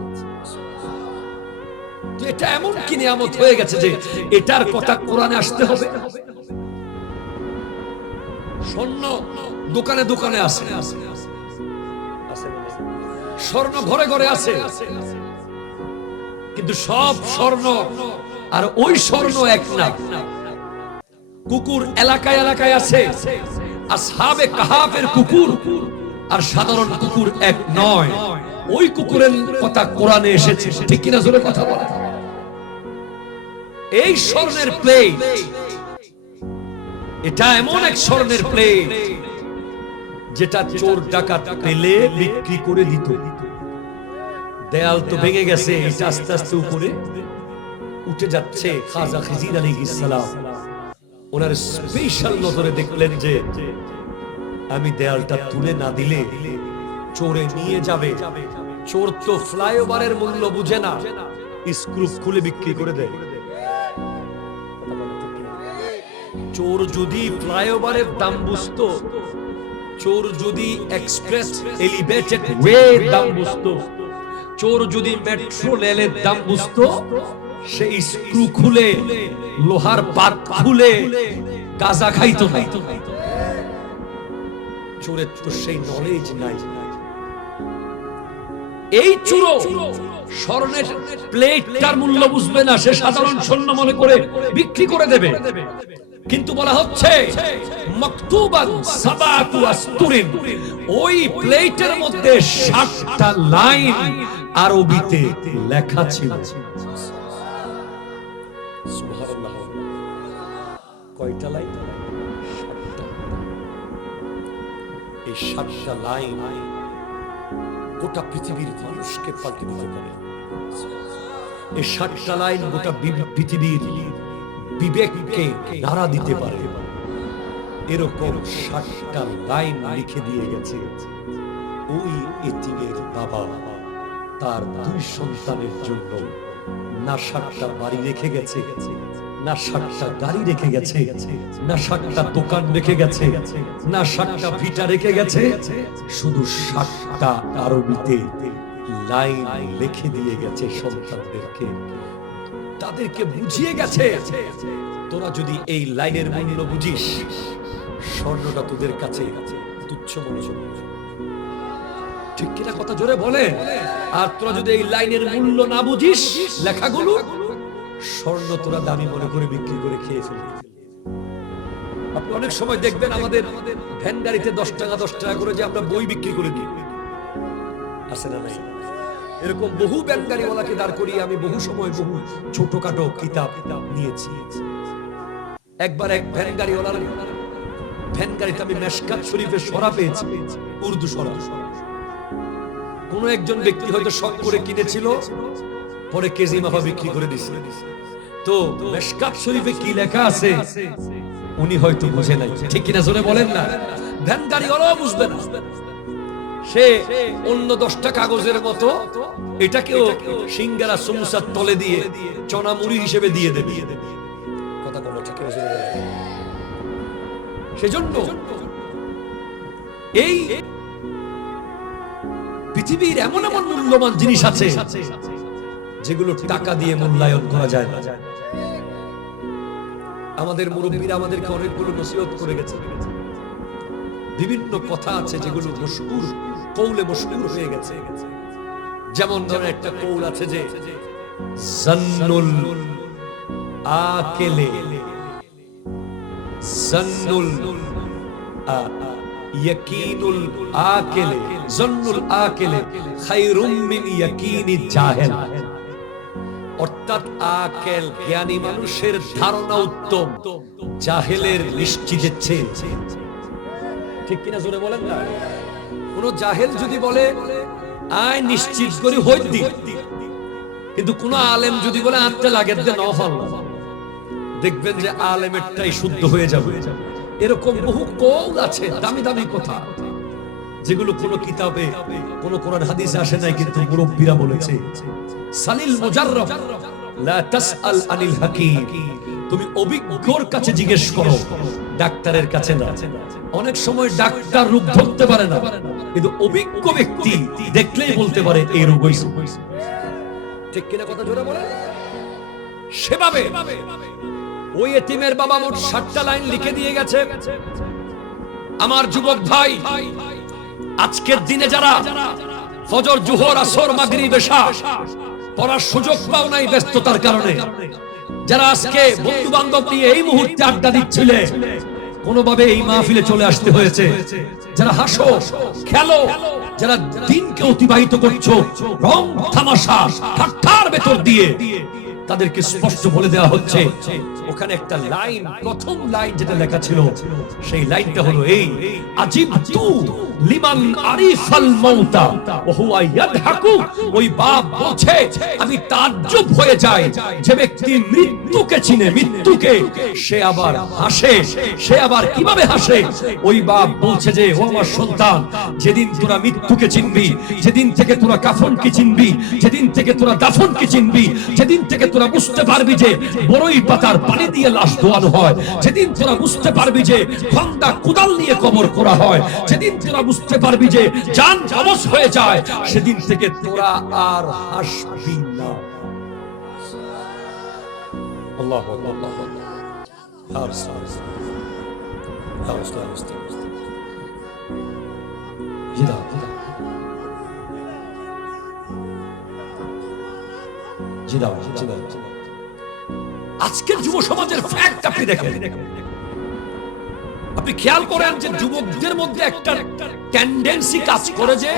তো এটা এমন কি নিয়ামত হয়ে গেছে যে এটার কথা কোরআনে আসতে হবে স্বর্ণ দোকানে দোকানে আছে স্বর্ণ ঘরে ঘরে আছে কিন্তু সব স্বর্ণ আর ওই স্বর্ণ এক না কুকুর এলাকায় এলাকায় আছে আসহাবে কাহাফের কুকুর আর সাধারণ কুকুর এক নয় ওই কুকুরের কথা কোরআনে এসেছে ঠিক কিনা জোরে কথা বলে এই স্বর্ণের প্লেট এটা এমন এক স্বর্ণের প্লেট যেটা চোর ডাকাত পেলে বিক্রি করে দিত দেয়াল তো ভেঙে গেছে এটা আস্তে আস্তে উপরে উঠে যাচ্ছে খাজা খিজির আলাইহিস সালাম ওনার স্পেশাল নজরে দেখলেন যে আমি দেয়ালটা তুলে না দিলে চোরে নিয়ে যাবে চোর তো ফ্লাইওভারের মূল্য বুঝে না স্ক্রু খুলে বিক্রি করে দেয় চোর যদি ফ্লাইওভারের দাম বুঝতো চোর যদি এক্সপ্রেস এলিভেটেড ওয়ে দাম বুঝতো, চোর যদি মেট্রো রেলের দাম বুঝতো, সেই স্ক্রু খুলে লোহার পাত খুলে গাঁজা খাইতো না। চোরের তো সেই নলেজ নাই। এই চোর স্বর্ণের প্লেটটার মূল্য বুঝবে না, সে সাধারণ স্বর্ণ মনে করে বিক্রি করে দেবে। কিন্তু বলা হচ্ছে মাকতুবান সাবাতু আস্তুরিন, ওই প্লেটের মধ্যে 7টা লাইন আরবিতে লেখা ছিল। সুবহানাল্লাহ। কয়টা লাইন? 7টা। এই 7টা লাইন গোটা পৃথিবীর মানুষকে পাল্টে দিতে পারে। এই 7টা লাইন গোটা পৃথিবীর বিবেককে নাড়া দিতে পারে। এরকম 7টা লাইন লিখে দিয়ে গেছে ওই এতিমের বাবা তার 2 সন্তানের জন্য। না 7টা বাড়ি রেখে গেছে, না 7টা গাড়ি রেখে গেছে, না 7টা দোকান রেখে গেছে, না 7টা ভিটা রেখে গেছে, শুধু 7টা আরবিতে লাইন লিখে দিয়ে গেছে সন্তানদেরকে। তাদেরকে বুঝিয়ে গেছে, তোরা যদি এই লাইনের মূল্য বুঝিস, স্বর্ণটা তোদের কাছে তুচ্ছ মনে হবে। ঠিক কিনা কথা জোরে বলে? আর তোরা যদি এই লাইনের মূল্য না বুঝিস, লেখাগুলো, স্বর্ণ তোরা দামি মনে করে বিক্রি করে খেয়ে ফেলবি। আপনি অনেক সময় দেখবেন আমাদের ভ্যান গাড়িতে 10 টাকা 10 টাকা করে যে আমরা বই বিক্রি করে দিই, আছে না নাই? এরকম বহু ভ্যান গাড়িওয়ালাকে দাঁড় করিয়ে আমি বহু সময় বহু ছোটখাটো কিতাব নিয়েছি। একবার এক ভ্যান গাড়িওয়ালার ভ্যান গাড়িতে আমি মেশকাত শরীফের সরা পেয়েছি, উর্দু সরা। কোন একজন ব্যক্তি হয়তো শখ করে কিনেছিল, পরে কেজি মাফা বিক্রি করে দিয়েছে। তো মেশকাত শরীফে কি লেখা আছে উনি হয়তো বুঝে নাই। ঠিক কিনা জোরে বলেন না? ভ্যান গাড়িওয়ালাও বুঝবে না। সে অন্য 10টা কাগজের মতো এটাকেও সিঙ্গারা সমুসার তলে দিয়ে চনা মুড়ি হিসেবে দিয়ে দেবে। কথা বলো ঠিক কিনা জোরে বলেন? সেজন্য এই পৃথিবীর এমন এমন মূল্যবান জিনিস আছে যেগুলো টাকা দিয়ে মূল্যায়ন করা যায় না। আমাদের মুরব্বীরা আমাদেরকে অনেকগুলো নসিহত করে গেছে। বিভিন্ন কথা আছে যেগুলো মশহুর, কৌলে মশহুর হয়ে গেছে। যেমন ধরে একটা কৌল আছে যে জান্নুল আকেলে, জান্নুল ইয়াকিনুল আকেলে, জান্নুল আকেলে খায়রুম মিন ইয়াকিনি জাহেল। অর্থাৎ আকেল জ্ঞানী মানুষের ধারণা উত্তম জাহেলের নিশ্চিতের চেয়ে। ঠিক কিনা জোরে বলেন না? কোন জাহেল যদি বলে আয় নিশ্চিত করি হইত দি, কিন্তু কোন আলেম যদি বলে আত্মা লাগে দে নহল, দেখবেন যে আলেমেরটাই শুদ্ধ হয়ে যাবে। এরকম বহু কৌল আছে, দামি দামি কথা, যেগুলো কোন কিতাবে কোন কোরআন হাদিসে আসে নাই, কিন্তু মুরব্বিরা বলেছে। সালিল মুজাররব লা তাসআল আনিল হাকিম, তুমি অভিজ্ঞর কাছে জিজ্ঞেস করো, ডাক্তারের কাছে না। অনেক সময় ডাক্তার রূপ ধরতে পারে না, কিন্তু অভিজ্ঞ ব্যক্তি দেখলেই বলতে পারে এই রোগ হইছে। ঠিক কিনা কথা জোরে বলে? সেভাবে ওই এতিমের বাবা মোট 7টা লাইন লিখে দিয়ে গেছে। আমার যুবক ভাই, আজকের দিনে যারা ফজর, জোহর, আসর, মাগরিব, এশা পড়ার সুযোগ পাও নাই ব্যস্ততার কারণে, যারা আজকে বন্ধু বান্ধব নিয়ে এই মুহূর্তে আড্ডা দিচ্ছিলে, কোনোভাবে এই মাহফিলে চলে আসতে হয়েছে। যারা হাসো, খেলো, যারা দিনকে অতিবাহিত করছো রং তামাশা ঠাট্টার ভেতর দিয়ে, তাদেরকে স্পষ্ট বলে দেওয়া হচ্ছে ওখানে একটা লাইন, প্রথম লাইন যেটা লেখা ছিল সেই লাইনটা হলো এই, আজিবতু লিমান আরিফাল মাউতা ওয়া হুয়া ইয়াদহাকু, ওই বাপ বলছে আমি তাজ্জব হয়ে যাই যে ব্যক্তি মৃত্যুকে চিনে, মৃত্যুকে সে আবার হাসে। সে আবার কিভাবে হাসে? ওই বাপ বলছে যে ও আমার সন্তান, যেদিন তোরা মৃত্যুকে চিনবি, যেদিন থেকে তোরা কাফনকে চিনবি, যেদিন থেকে তোরা দাফনকে চিনবি, যেদিন থেকে তোরা বুঝতে পারবি যে বড়ই পাতার পানি দিয়ে লাশ ধোয়ানো হয়, যেদিন তোরা বুঝতে পারবি যে খন্দা কুদাল নিয়ে কবর করা হয়, যেদিন তোরা বুঝতে পারবি যে জান কবজ হয়ে যায়, সেদিন থেকে তোরা আর হাসবি না। আল্লাহু আকবার। আজকের যুব সমাজের ফ্যাক্ট আপনি দেখেন, আপনি খেয়াল করেন যে যুবকদের মধ্যে একটা টেন্ডেন্সি কাজ করে যে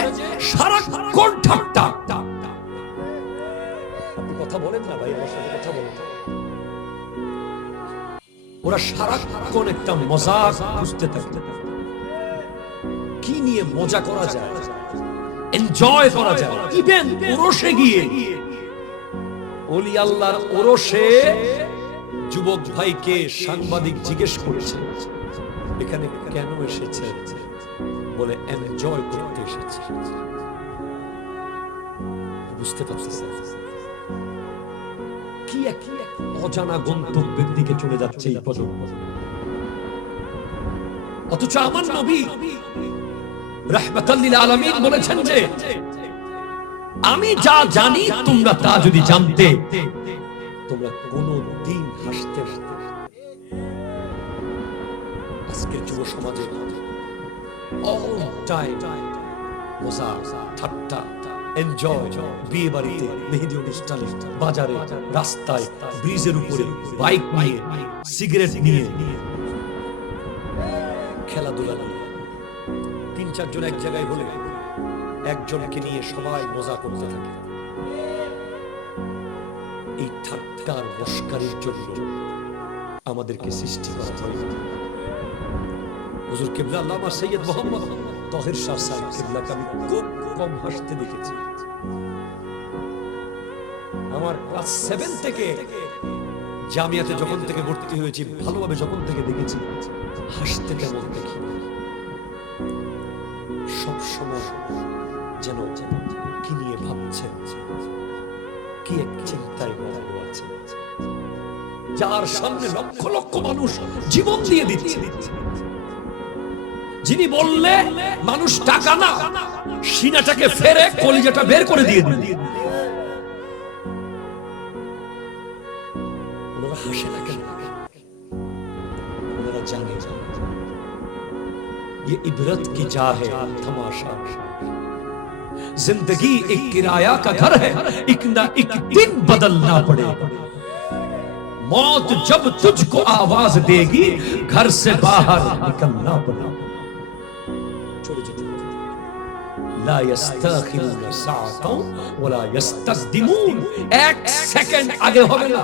সারাক্ষণ ঠাট্টা। আপনি কথা বলেন না ভাই, আমার সাথে কথা বলেন। ওরা সারাক্ষণ একটা মজাক খুঁজতে থাকে, কি নিয়ে মজা করা যায়, এনজয় করা যায়। ইভেন ওরসে গিয়ে, ওলি আল্লাহর ওরসে যুবক ভাইকে সাংবাদিক জিজ্ঞেস করেছে এখানে কেন এসেছে, বলে এনজয় করতে এসেছে। বুঝতে পারতেছে কি এক অজানা গন্তব্যের দিকে চলে যাচ্ছে এই প্রজন্ম। অথচ আমার নবী রাহমাতাল লিল আলামিন বলেছেন যে আমি যা জানি তোমরা তা যদি জানতে, তোমরা কোনদিন হাসতে না। আজকের যুব সমাজে অল টাইম মজা, ঠাট্টা, এনজয়। বিয়ে বাড়িতে, মেহেদি অনুষ্ঠানে, বাজারে, রাস্তায়, ব্রিজের উপরে, বাইক নিয়ে, সিগারেট নিয়ে, খেলাধুলা নিয়ে। ৩-৪ জন এক জায়গায় হলে একজনকে নিয়ে সবাই মজা করতে থাকে। এই ঠাট্টার মস্কারির জন্য আমাদেরকে সৃষ্টি করা হয়েছে। হুজুর কিবলা আল্লামা সৈয়দ মোহাম্মদ তাহের শাহ সাহেব কিবলাকে আমি খুব কম হাসতে দেখেছি। আমার ক্লাস 7 থেকে জামিয়াতে যখন থেকে ভর্তি হয়েছি, ভালোভাবে যখন থেকে দেখেছি, হাসতে তেমন দেখি। সব সময় যেন কি নিয়ে ভাবছেন, কি এক চিন্তায় মগ্ন আছেন, যার সামনে লক্ষ লক্ষ মানুষ জীবন দিয়ে দিচ্ছে, যিনি বললে মানুষ টাকা না, সিনাটাকে ফেরে কলিজাটা বের করে দিয়ে দিল। ওনারা হাসে না কেন? ওনারা জানে ये इबरत की जा है तमाशा, जिंदगी एक किराया का घर है, एक ना एक दिन बदलना पड़ेगा। मौत जब तुझको आवाज देगी, घर से बाहर निकलना पड़ेगा। ला यस्तखिरुन साअतन वला यस्तकदिमुन, एक सेकंड आगे হবে না,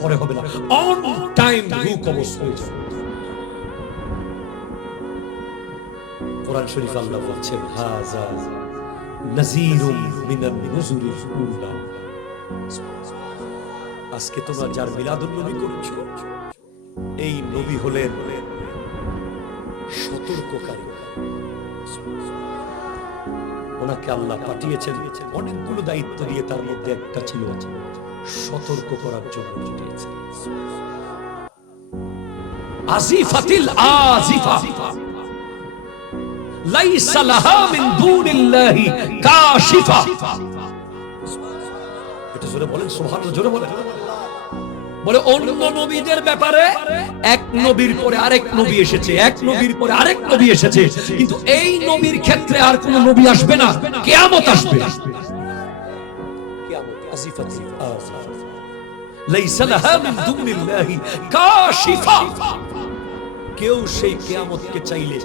পরে হবে না, অন টাইম রু কবজ হয়ে যাবে। কোরআন শরীফ আল্লাহ বলছেন হাযা নাযীরুম মিনান নুযুরিল উলা। আজকে তোমরা যার মিলাদুন নবী করছো, এই নবী হলেন সতর্ককারী। ওনাকে আল্লাহ পাঠিয়েছেন অনেকগুলো দায়িত্ব দিয়ে, তার মধ্যে একটা ছিল সতর্ক করার জন্য পাঠিয়েছেন। আজিফাতিল আজিফা লাইসা লাহা মিন দুনিল্লাহি কাশিফা। এটা জোরে বলেন সুবহানাল্লাহ, জোরে বলেন। বলে অন্য নবীদের ব্যাপারে এক নবীর পরে আরেক নবী এসেছে, এক নবীর পরে আরেক নবী এসেছে, কিন্তু এই নবীর ক্ষেত্রে আর কোন নবী আসবে না, কিয়ামত আসবে। কিয়ামত আজিফাতিল আজিফা লাইসা লাহা মিন দুনিল্লাহি কাশিফা। কেউ সেই কিয়ামতকে চাইলে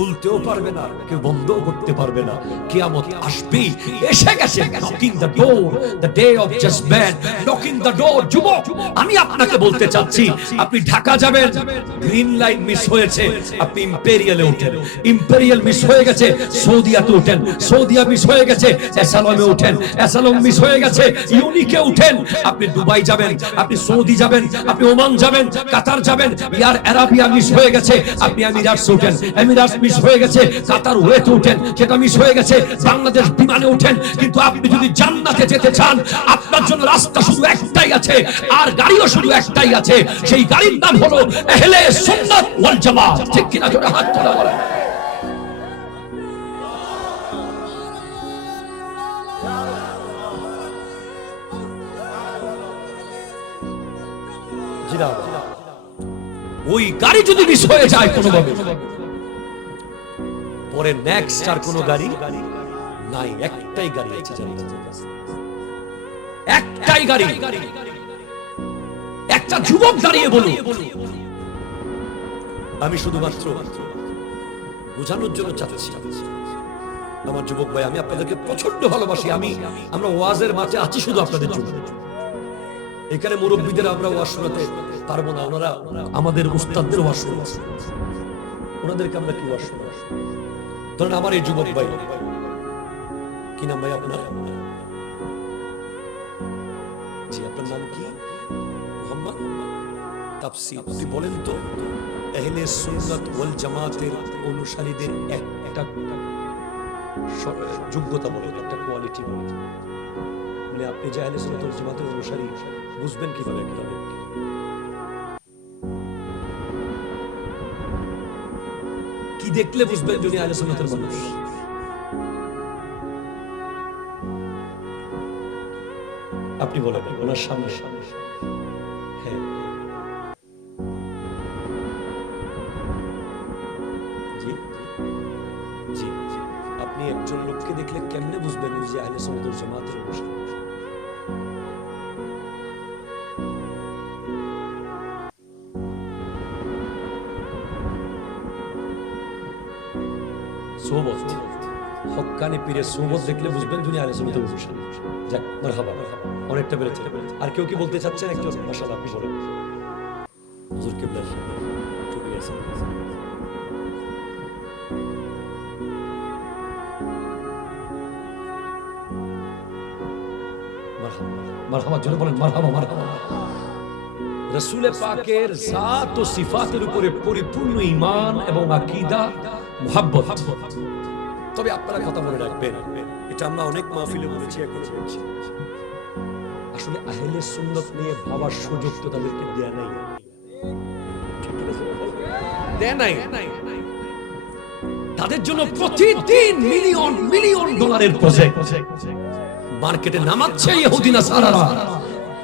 খুলতেও পারবে না, কেউ বন্ধও করতে পারবে না। কিয়ামত আসবেই, এসে গেছে। Knocking the door, the day of judgement, knocking the door. যুবক, আমি আপনাকে বলতে চাচ্ছি, আপনি ঢাকা যাবেন, গ্রিন লাইন মিস হয়েছে, আপনি ইম্পেরিয়ালে ওঠেন। ইম্পেরিয়াল মিস হয়ে গেছে, সৌদিয়াতে ওঠেন। সৌদিয়া মিস হয়ে গেছে, এসালমে ওঠেন। এসালম মিস হয়ে গেছে, ইউনিকে ওঠেন। আপনি দুবাই যাবেন, আপনি সৌদি যাবেন, আপনি ওমান যাবেন, কাতার যাবেন। ইয়ার আরাবিয়া মিস হয়ে গেছে, আপনি এমিরাটস ওঠেন। এমিরাটস মিস হয়ে গেছে, কাতার ওয়েতে ওঠেন, সেটা মিস হয়ে গেছে, বাংলাদেশ বিমানে ওঠেন। কিন্তু আপনি যদি জান্নাতে যেতে চান, আপনার জন্য রাস্তা শুধু একটাই আছে, আর গাড়িও শুধু একটাই আছে। সেই গাড়ির নাম হলো আহলে সুন্নাত ওয়াল জামাত। ঠিক কিনা? জোরে হাত তোলা বলেন। ওই গাড়ি যদি মিস হয়ে যায় কোনোভাবে, পরে নেক্সট আর কোনো গাড়ি নাই। একটাই গাড়ি আছে, একটাই গাড়ি। একটা যুবক দাঁড়িয়ে বলুন, আমি শুধুমাত্র বোঝানোর জন্য চাচ্ছি, আমার যুবক ভাই, আমি আপনাদেরকে প্রচন্ড ভালোবাসি। আমরা ওয়াজের মাঠে আছি শুধু আপনাদের জন্য। এখানে মুরব্বীদের আমরা ওয়াজ শোনাতে পারবো না, ওনারা আমাদের উস্তাদদের ওয়াজ শোনান, ওনাদেরকে আমরা কি ওয়াজ শোনাবো? ধরেন আমার এই যুবক ভাই, কি নাম ভাই আপনার? জি, আপনার নাম কি? মোহাম্মদ তাফসীর। আপনি বলেন তো, আহলে সুন্নাত ওয়াল জামাতের অনুসারীদের একটা যোগ্যতা বলেন, একটা কোয়ালিটি বলেন। মানে আপনি যে আহলে সুন্নাত ওয়াল জামাতের অনুসারী, বুঝবেন কিভাবে? কিভাবে কি দেখলে বুঝবেন যিনি আহলে সুন্নাতের মানুষ? আপনি বলেন ওনার সামনে। হ্যাঁ, জি জি জি। আপনি একজন লোককে দেখলে কেমনে বুঝবেন যে আহলে সুন্নাত ওয়াল জামাতের অনুসারী? সোহবত, হক্কানি পীরের সোহবত দেখলে বুঝবেন যিনি আহলে সুন্নাতের অনুসারী। যাক, মারহাবা, অনেকটা বেড়েছে। আর কেউ কি বলতে চাচ্ছেন? একজন মাশাআল্লাহ, আপনি বলেন। হুজুর কিবলা টুপি আছে। মারহাবা, মারহাবা, জোরে বলেন মারহাবা, মারহাবা। রাসূল পাকের জাত ও সিফাতের উপরে পরিপূর্ণ ঈমান এবং আকীদা, মুহাব্বত। তবে আপনারা কথা মনে রাখবেন, এটা আমরা অনেক মাহফিলে বলেছি, এখনো বলছি, আসলে আহলে সুন্নাত নিয়ে ভাবার সুযোগ তো তাদেরকে দেয়া নাই। দেয়া নাই। তাদের জন্য প্রতিদিন মিলিয়ন মিলিয়ন ডলারের প্রজেক্ট মার্কেটে নামাচ্ছে ইহুদি নাসারারা।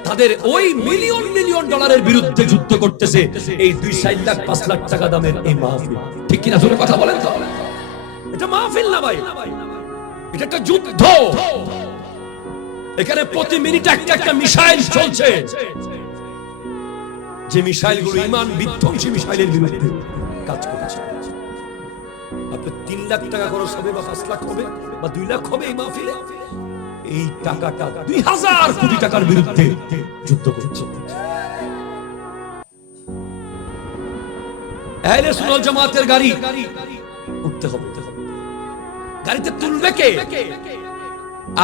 তাদের ওই মিলিয়ন মিলিয়ন ডলারের বিরুদ্ধে যুদ্ধ করতেছে এই 2-4 লাখ 5 লাখ টাকা দামের এই মাহফিল। ঠিক কিনা? জোরে কথা বলেন তো। এটা মাহফিল না ভাই, এটা একটা যুদ্ধ। এখানে প্রতি মিনিটে একটা একটা মিসাইল চলছে, যে মিসাইলগুলো ঈমান বিধ্বংসী মিসাইলের বিরুদ্ধে কাজ করছে। আপনি 3 লাখ টাকা খরচ হবে বা 5 লাখ হবে বা 2 লাখ হবে এই মাহফিলে, এই টাকাটা 2000 কোটি টাকার বিরুদ্ধে যুদ্ধ করছে। আহলে সুন্নাত ওয়াল জামাতের গাড়ি উঠতে হবে, গাড়িতে তুলবে কে?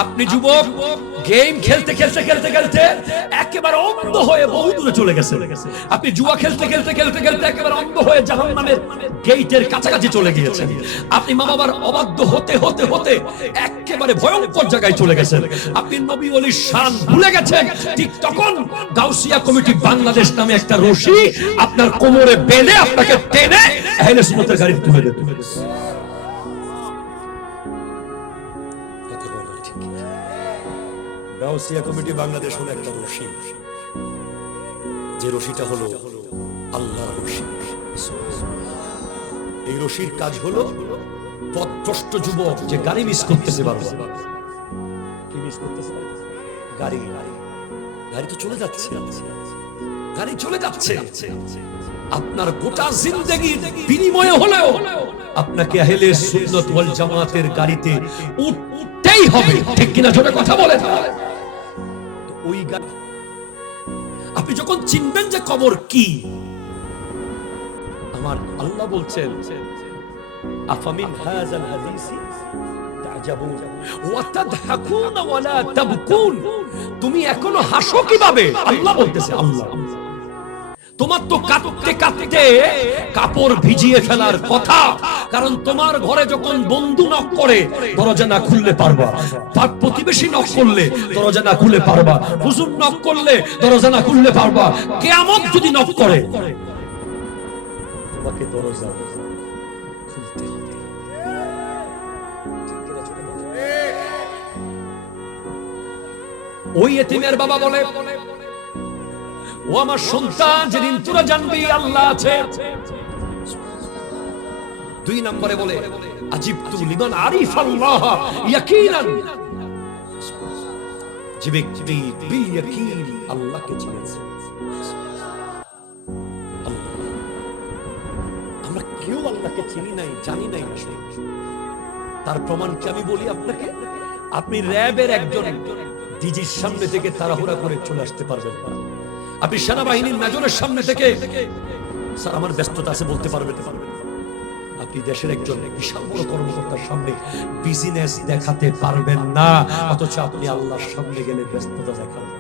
আপনি যুবক গেম খেলতে খেলতে খেলতে খেলতে একেবারে অন্ধ হয়ে বহু দূরে চলে গেছে। আপনি জুয়া খেলতে খেলতে খেলতে খেলতে একেবারে অন্ধ হয়ে জাহান্নামের গেটের কাছাকাছি চলে গিয়েছেন। আপনি মা বাবার অবাধ্য হতে হতে হতে একেবারে ভয়ঙ্কর জায়গায় চলে গেছেন। আপনি নবী ওলির শান ভুলে গেছেন। ঠিক তখন গাউসিয়া কমিটি বাংলাদেশ নামে একটা রশি আপনার কোমরে বেঁধে আপনাকে টেনে আহলে সুন্নাতের গাড়ি তুলে দেবে। গাউসিয়া কমিটি বাংলাদেশ হলো একটা রশি, যে রশিটা হলো আল্লাহর রশি। এই রশির কাজ হলো পথভ্রষ্ট যুবক যে গাড়ি মিস করতেছে, বারবার কি মিস করতেছে? গাড়ি তো চলে যাচ্ছে, গাড়ি চলে যাচ্ছে, আপনার গোটা জিন্দেগির বিনিময়ে হলেও আপনাকে আহলে সুন্নাত ওয়াল জামাতের গাড়িতে উঠতেই হবে, ঠিক কিনা? জোরে কথা বলেন। ওই আপনি যখন চিনবেন যে কবর কি, আমার আল্লাহ বলছেন আফামিন হাযাল হাদিসি তা'জাবুন ওয়া তাদহাকুন ওয়া লা তাবকুন, তুমি এখনো হাসো কিভাবে? আল্লাহ বলতেছে, আল্লাহ তোমার তো কাঁদতে কাঁদতে কাপড় ভিজিয়ে ফেলার কথা, কারণ তোমার ঘরে যখন বন্ধু নক করে দরজা না খুললে পারবা, পাক প্রতিবেশী নক করলে দরজা না খুলে পারবা, হুজুর নক করলে দরজা না খুললে পারবা, কিয়ামত যদি নক করে তোমাকে দরজা খুলতে হবে। ওই এতিমের বাবা বলে, ও আমার সন্তান, যেদিন তোরা জানবি আল্লাহ আছে। 2 নম্বরে বলে আজিবতু লিমান আরিফাল্লাহ ইয়াকিনান, যে ব্যক্তি বিল ইয়াকিন আল্লাহকে চিনেছে। আমরা কেউ আল্লাহকে চিনি নাই, জানি নাই, তার প্রমাণ কি আমি বলি আপনাকে? আপনি র‍্যাবের একজন ডিজির সামনে থেকে তাড়াহুড়া করে চলে আসতে পারবেন না। আপনি সেনাবাহিনীর মেজরের সামনে থেকে স্যার আমার ব্যস্ততা আছে বলতে পারবেন না। আপনি দেশের একজন বিশাল বড় কর্মকর্তার সামনে বিজনেস দেখাতে পারবেন না, অথচ আপনি আল্লাহর সামনে গেলে ব্যস্ততা দেখাবেন।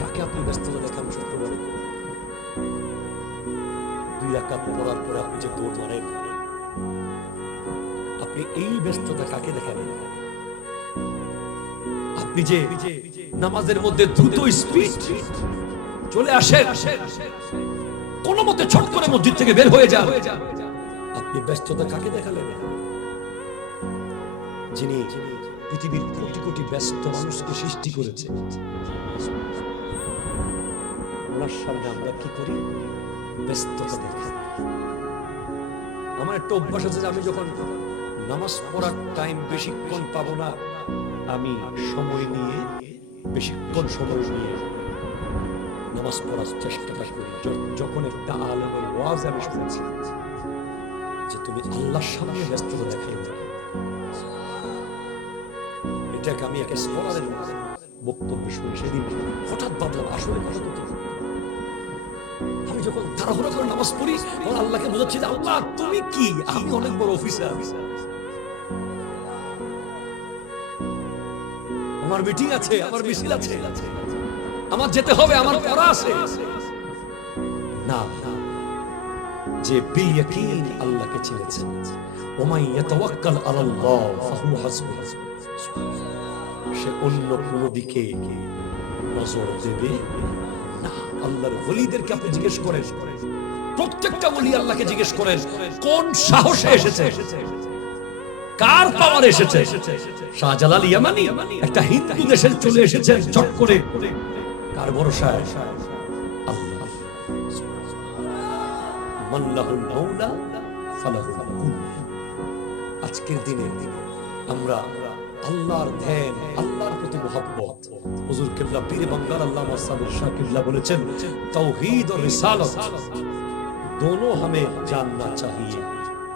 কাকে আপনি ব্যস্ততা দেখান? সত্য বলেন। 2 রাকাত পড়ার পরে আপনি যে দৌড় মারেন, আপনি এই ব্যস্ততা কাকে দেখাবেন? আপনি যে নামাজের মধ্যে দ্রুত স্পিড চলে আসেন, কোন মতে ছট করে মসজিদ থেকে বের হয়ে যান, আপনি ব্যস্ততা কাকে দেখালেন? যিনি পৃথিবীর কোটি কোটি ব্যস্ত মানুষকে সৃষ্টি করেছে, ওনার সামনে আমরা কি করি? ব্যস্ততা দেখাই। আমার একটা অভ্যাস আছে যে আমি যখন নামাজ পড়ার টাইম বেশিক্ষণ পাবো না, আমি সময় নিয়ে বেশিক্ষণ সময় নিয়ে নামাজ পড়ার চেষ্টাটা করি। যখন একটা আলেমের ওয়াজ আমি শুনেছি যে তুমি আল্লাহর সামনে ব্যস্ততা দেখাই, এটাকে আমি একে স্কলারের বক্তব্য শুনে সেদিন হঠাৎ ভাবলাম আসলে কথা তো কি। আমি যখন তাড়াহুড়া করে নামাজ পড়ি তখন আল্লাহকে বোঝাচ্ছি যে আল্লাহ তুমি কি, আমি অনেক বড় অফিসার, আমার মিটিং আছে, আমার মিছিল আছে, আমার যেতে হবে, আমার পড়া আছে। না, যে বিল ইয়াকিন আল্লাহকে চিনেছে, ওমাই ইয়াতাওয়াক্কাল আলাল্লাহ ফাহুয়া হাসবুহ, সে অন্য কোন দিকে নজর দেবে না। আল্লাহর ওলিদেরকে আপনি জিজ্ঞেস করেন, প্রত্যেকটা ওলি আল্লাহকে জিজ্ঞেস করেন কোন সাহসে এসেছে, কার পাওয়ার এসেছে। শাহজালাল ইয়ামানি একটা হিন্দু দেশে চলে এসেছেন চট করে, কার ভরসায়? আল্লাহ। মাল্লাহুল মাওলা ফালাহুল কুল। আজকের দিনে আমরা আল্লাহর ধ্যান, আল্লাহর প্রতি মোহাব্বত, হুজুর কিবলা পীর বাঙ্গার আল্লামা সাবির শাহ কিবলা বলেছেন তাওহীদ और रिसालत दोनों हमें जानना चाहिए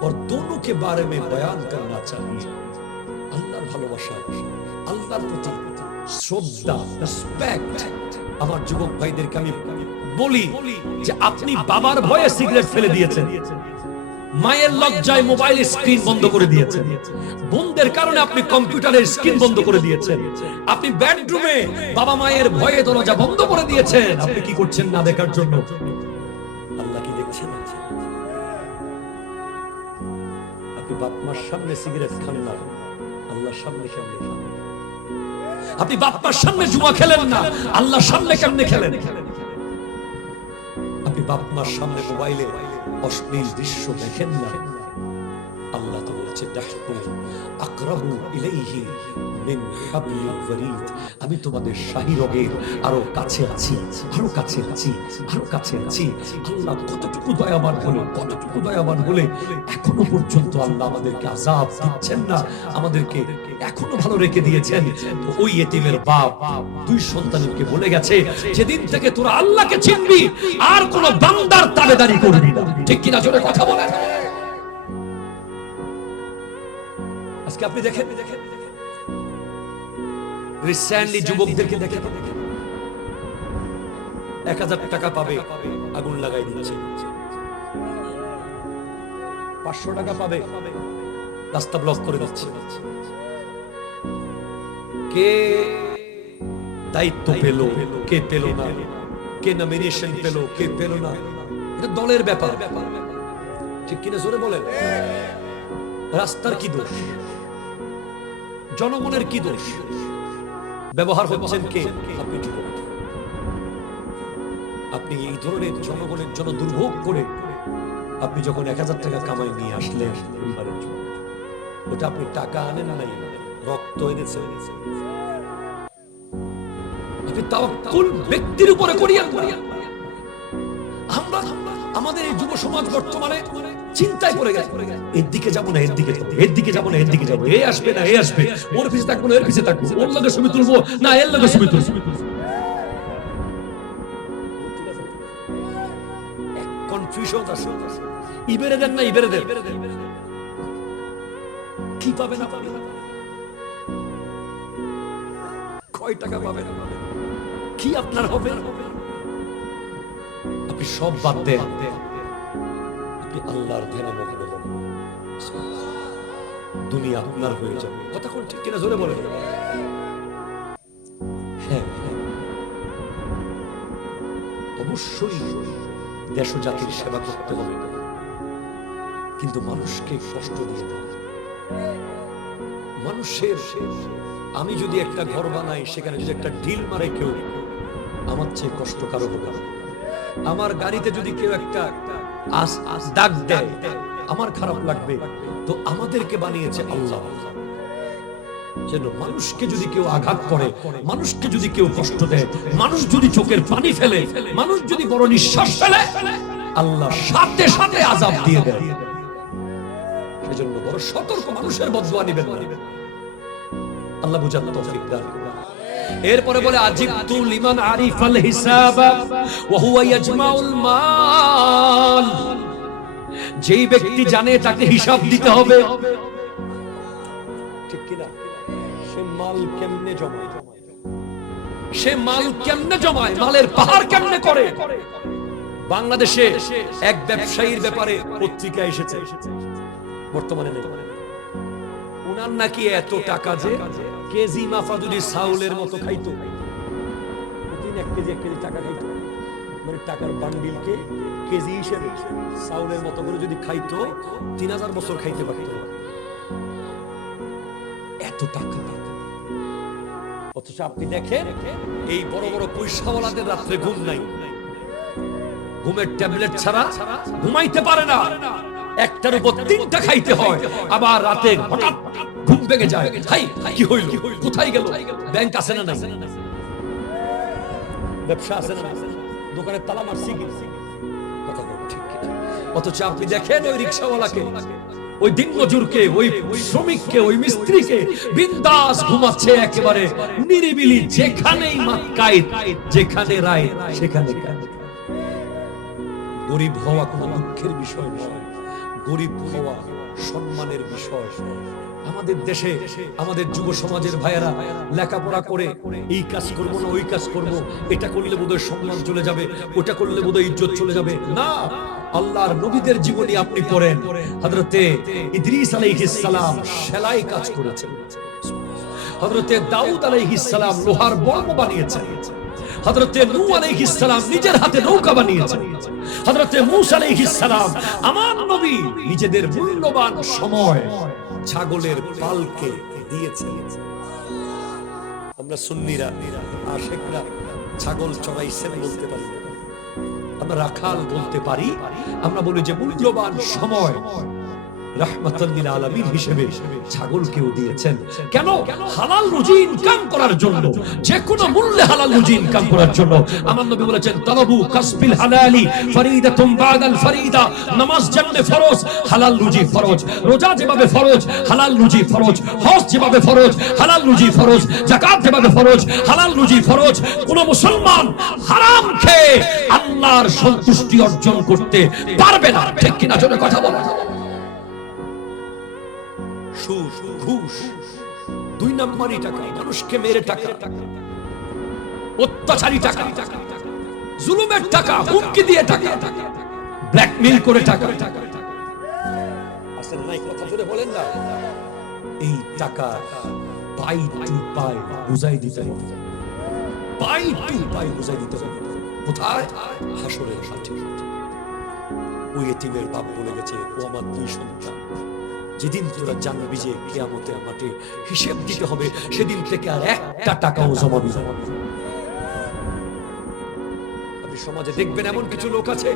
और दोनों के बारे में बयान करना चाहिए। আল্লাহর ভালোবাসা, আল্লাহর প্রতি শ্রদ্ধা, রেসপেক্ট। আমার যুবক ভাইদেরকে আমি বলি যে আপনি বাবার ভয়ে সিগারেট ফেলে দিয়েছেন, মায়ের লজ্জায় মোবাইলের স্ক্রিন বন্ধ করে দিয়েছেন, বোনদের কারণে আপনি কম্পিউটারের স্ক্রিন বন্ধ করে দিয়েছেন, আপনি বেডরুমে বাবা মায়ের ভয়ে দরজা বন্ধ করে দিয়েছেন। আপনি কি করছেন না দেখার জন্য? আল্লাহ কি দেখছেন? আপনি বাপ মার সামনে সিগারেট খান না, আল্লাহর সামনে সামনে খান। আপনি বাপ মার সামনে জুয়া খেলেন না, আল্লাহর সামনে কেমনে খেলেন? আপনি বাপ মার সামনে মোবাইলে অশ্লীল দৃশ্য দেখেন না, আল্লাহ তো বলছে নাহনু আকরাবু ইলাইহি মিন হাবলিল ওয়ারিদ, আমি তোমাদের শাহী রগের আরো কাছে আছি, আরো কাছে আছি, আরো কাছে আছি। আল্লাহ কতটুকু দয়াবান হলে এখনো পর্যন্ত আল্লাহ আমাদেরকে আযাব দিচ্ছেন না, আমাদেরকে এখনো ভালো রেখে দিয়েছেন। তো ওই ইতিমের বাপ দুই সন্তানকে বলে গেছে, যেদিন থেকে তোরা আল্লাহকে চিনবি আর কোন বান্দার তাবেদারি করবি না। ঠিক কিনা জোরে কথা বলেন। আজকে আপনি দেখেন রিসেন্টলি যুবকদেরকে দেখেন 1000 টাকা পাবে, আগুন লাগাই দিচ্ছে। 500 টাকা পাবে, রাস্তা ব্লক করে দিচ্ছে। কে দায়িত্ব পেল, কে পেল না, কে নমিনেশন পেল, কে পেল না, এটা দলের ব্যাপার। ঠিক কিনা জোরে বলেন। রাস্তার কি দোষ? জনগণের কি দোষ? ব্যবহার হচ্ছেন কে? আপনি যুবক। আপনি এই ধরনের জনগণের জন্য দুর্ভোগ করে আপনি যখন 1000 টাকা কামাই নিয়ে আসলেন পরিবারের জন্য, ওটা আপনি টাকা আনেন নাই, রক্ত এনেছেন। আপনি তাওয়াক্কুল ব্যক্তির উপরে করিয়া আমরা আমাদের এই যুব সমাজ বর্তমানে চিন্তায় পড়ে গেছে, এর দিকে যাবো না, এর দিকে যাবো, এর দিকে যাবো না, এর দিকে যাবো, এ আসবে না, এ আসবে, ওর পিছে থাকবো না, এর পিছে থাকবো, ওর লগে ছবি তুলবো না, এর লগে ছবি তুলবো। কনফিউশন আছে। ইবেরে দেন না, ইবেরে দেন, কি পাবে না পাবে, কয় টাকা পাবে না, কি আপনার হবে। আপনি সব বাদ দেন, আপনি আল্লাহর ধ্যানে মগ্ন হন, দুনিয়া আপনার হয়ে যাবে। কথা কোন ঠিক কিনা জোরে বলেন। হ্যাঁ, অবশ্যই দেশ ও জাতির সেবা করতে হবে, কিন্তু মানুষকে কষ্ট দিয়ে দেয়। মানুষের, আমি যদি একটা ঘর বানাই, সেখানে যদি একটা ঢিল মারে কেউ, আমার চেয়ে কষ্ট কারো হবে না। আমার গাড়িতে যদি কেউ একটা দাগ দেয়, আমার খারাপ লাগবে। তো আমাদেরকে বানিয়েছে আল্লাহ। যেন মানুষকে যদি কেউ আঘাত করে, মানুষকে যদি কেউ কষ্ট দেয়, মানুষ যদি চোখের পানি ফেলে, মানুষ যদি বড় নিঃশ্বাস ফেলে, আল্লাহ সাথে সাথে আযাব দিয়ে দেয়। সেজন্য বড় সতর্ক, মানুষের বদদুয়া নিবেন না। আল্লাহ বুঝার তৌফিক দান করুন। এরপরে বলে আজিবতু লিমান আরিফাল হিসাব ওয়া হুয়া ইয়াজমাউল মাল, যেই ব্যক্তি জানে তাকে হিসাব দিতে হবে, ঠিক কি না, সে মাল কেমনে জমায়, সে মাল কেমনে জমায়, মালের পাহাড় কেমনে করে। বাংলাদেশে এক ব্যবসায়ীর ব্যাপারে পত্রিকা এসেছে, বর্তমানে নেই। উনার নাকি এত টাকা যে কেজি মাফা যদি চাউলের মতো খাইতো, প্রতিদিন 1 কেজি 1 কেজি টাকা খাইতো, মানে টাকার বান্ডিলকে কেজি হিসেবে চাউলের মতো করে যদি খাইতো, 3000 বছর খাইতে পারত। এত টাকা। অথচ আপনি দেখেন এই বড় বড় পয়সাওয়ালাদের রাত্রে ঘুম নাই, ঘুমের ট্যাবলেট ছাড়া ঘুমাইতে পারে না, একটার উপর 3টা খাইতে হয়। আবার রাতে হঠাৎ ঘুম ভেঙে যায়, হাই কি হইল, কোথায় গেল, ব্যাংক আছে না নাই, ব্যবসা আছে না, দোকানে তালা মারছি কি। অথচ আপনি দেখেন ওই রিকশাওয়ালাকে, ওই দিনমজুরকে, ওই শ্রমিককে, ওই মিস্ত্রিকে বিন্দাস ঘুমাচ্ছে একেবারে নিরিবিলি, যেখানেই মাক্কাইত, যেখানে রায় সেখানে কাজ। গরিব হওয়া কোনো দুঃখের বিষয় নয়, গরিব হওয়া সম্মানের বিষয়। আমাদের দেশে আমাদের যুব সমাজের ভাইয়েরা লেখাপড়া করে এই কাজ করবো না, ওই কাজ করবো, এটা করলে বোধহয় সম্মান চলে যাবে, ওটা করলে বোধহয় ইজ্জত চলে যাবে। না, আল্লাহর নবীদের জীবনী আপনি পড়েন, হযরতে ইদ্রিস আলাইহিস সালাম সেলাই কাজ করেছেন, হযরতে দাউদ আলাইহিস সালাম লোহার বর্ম বানিয়েছেন, হযরতে নূহ আলাইহিস সালাম নিজের হাতে নৌকা বানিয়েছেন, হযরতে মূসা আলাইহিস সালাম আমার নবী নিজেদের মূল্যবান সময় ছাগলের পালকে দিয়েছেন। আমরা সুন্নিরা, আশিকরা ছাগল চড়াইছেন বলতে পারি না, আমরা রাখাল বলতে পারি। আমরা বলি যে মূল্যবান সময় রাহমাতাল লিল আলামিন হিসেবে ছাগলকেও দিয়েছেন। কেন? হালাল রুজি ইনকাম করার জন্য, যে কোনো মূল্যে হালাল রুজি ইনকাম করার জন্য। আমার নবী বলেছেন, তালাবু কাসবিল হালালি ফরিদাতুম বাদাল ফরিদা। নামাজ যেমন ফরজ, হালাল রুজি ফরজ। রোজা যেভাবে ফরজ, হালাল রুজি ফরজ। হজ যেভাবে ফরজ, হালাল রুজি ফরজ। যাকাত যেভাবে ফরজ, হালাল রুজি ফরজ। কোন মুসলমান হারাম খেয়ে আল্লাহর সন্তুষ্টি অর্জন করতে পারবে না। ঠিক কিনা? জোরে কথা বলো। সুদ, ঘুষ, দুই নম্বরই টাকা, মানুষকে মেরে টাকা, অত্যাচারী টাকা, জুলুমের টাকা, হুমকি দিয়ে টাকা, ব্ল্যাকমেইল করে টাকা। আসেন নাই, কথা জোরে বলেন না। এই টাকা পাই টু পাই বুঝাই দিতে হবে, পাই টু পাই বুঝাই দিতে হবে। কোথায়? হাসরের মাঠে। ওই এতিমের বাপ বলে গেছে, ও আমার দুই সন্তান, যেদিন তোরা জানবি যে কিয়ামতের মাঠে হিসেব দিতে হবে, সেদিন থেকে আর একটা টাকাও জমাবি না। আপনি সমাজে দেখবেন এমন কিছু লোক আছে,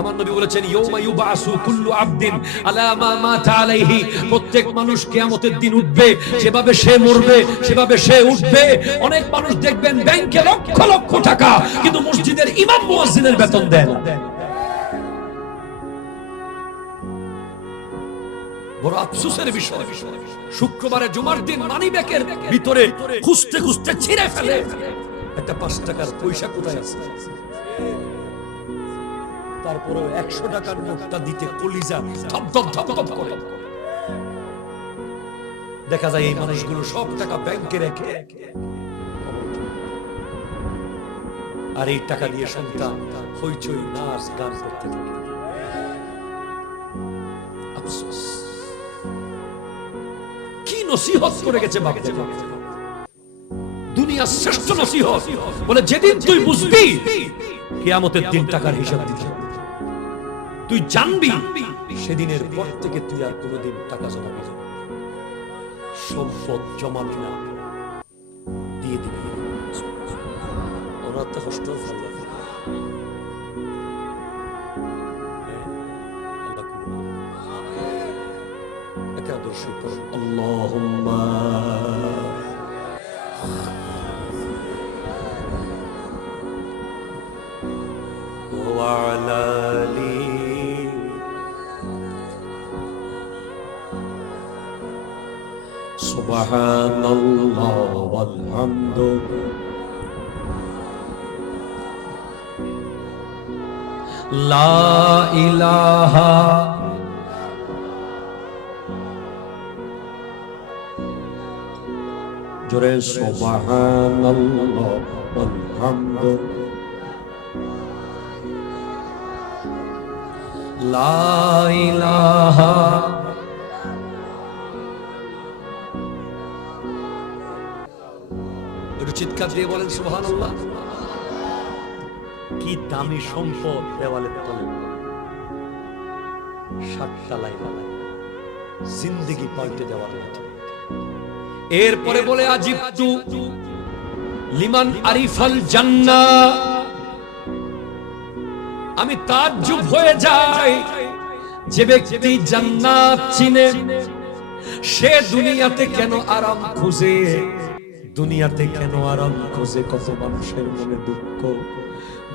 আমার নবী বলেছেন, ইয়াউমা ইউবাসু কুল্লু আবদিন আলা মা মাতা আলাইহি। প্রত্যেক মানুষ কিয়ামতের দিন উঠবে, যেভাবে সে মরবে সেভাবে সে উঠবে। অনেক মানুষ দেখবেন ব্যাংকে লক্ষ লক্ষ টাকা, কিন্তু মসজিদের ইমাম মুয়াজ্জিনের বেতন দেয় না। বড় আফসোসের বিষয়, শুক্রবারে জুমার দিন মানিব্যাগের ভিতরে খুঁজতে খুঁজতে ছিঁড়ে ফেলে একটা 5 টাকার পয়সা কোথায় আছে। তারপরে 100 টাকার নোটটা দিতে কলিজা ধপ ধপ ধপ ধপ করে। দেখা যায় এই মানুষগুলো সব টাকা ব্যাংকে রেখে, আর এই টাকা দিয়ে সন্তান হইচই নাচ গান করতে থাকে। আফসোস, কি নসিহত করে গেছে বাপ দাদা। দুনিয়ার শ্রেষ্ঠ নসিহত বলে, যেদিন তুই বুঝবি কিয়ামতের দিন টাকার হিসাব দিতে হবে, তুই জানবি, সেদিনের পর থেকে তুই আর কোনোদিন টাকা জমাবি না, সম্পদ জমাবি না, দিয়ে দিবি। ওনার তো কষ্ট ভালো লাগে। আল্লাহুম্মা ওয়া আলা আলি সুবহানাল্লাহ ওয়াল হামদু লা ইলাহা জোরে সুবহানাল্লাহ ওয়াল হামদু লা ইলাহা একটু চিৎকার দিয়ে বলেন সুবহানাল্লাহ। কি দামি সম্পদ দেওয়ালের তলে, 7টা লাইন জিন্দেগি পাল্টে দেওয়ার মতো। এরপরে বলে, আজিবতু লিমান আরিফাল জান্নাহ, আমি তাজ্জুব হয়ে যাই, যে ব্যক্তি জান্নাত চিনে সে দুনিয়াতে কেন আরাম খুঁজে, দুনিয়াতে কেন আরাম খুঁজে। কত মানুষের মনে দুঃখ,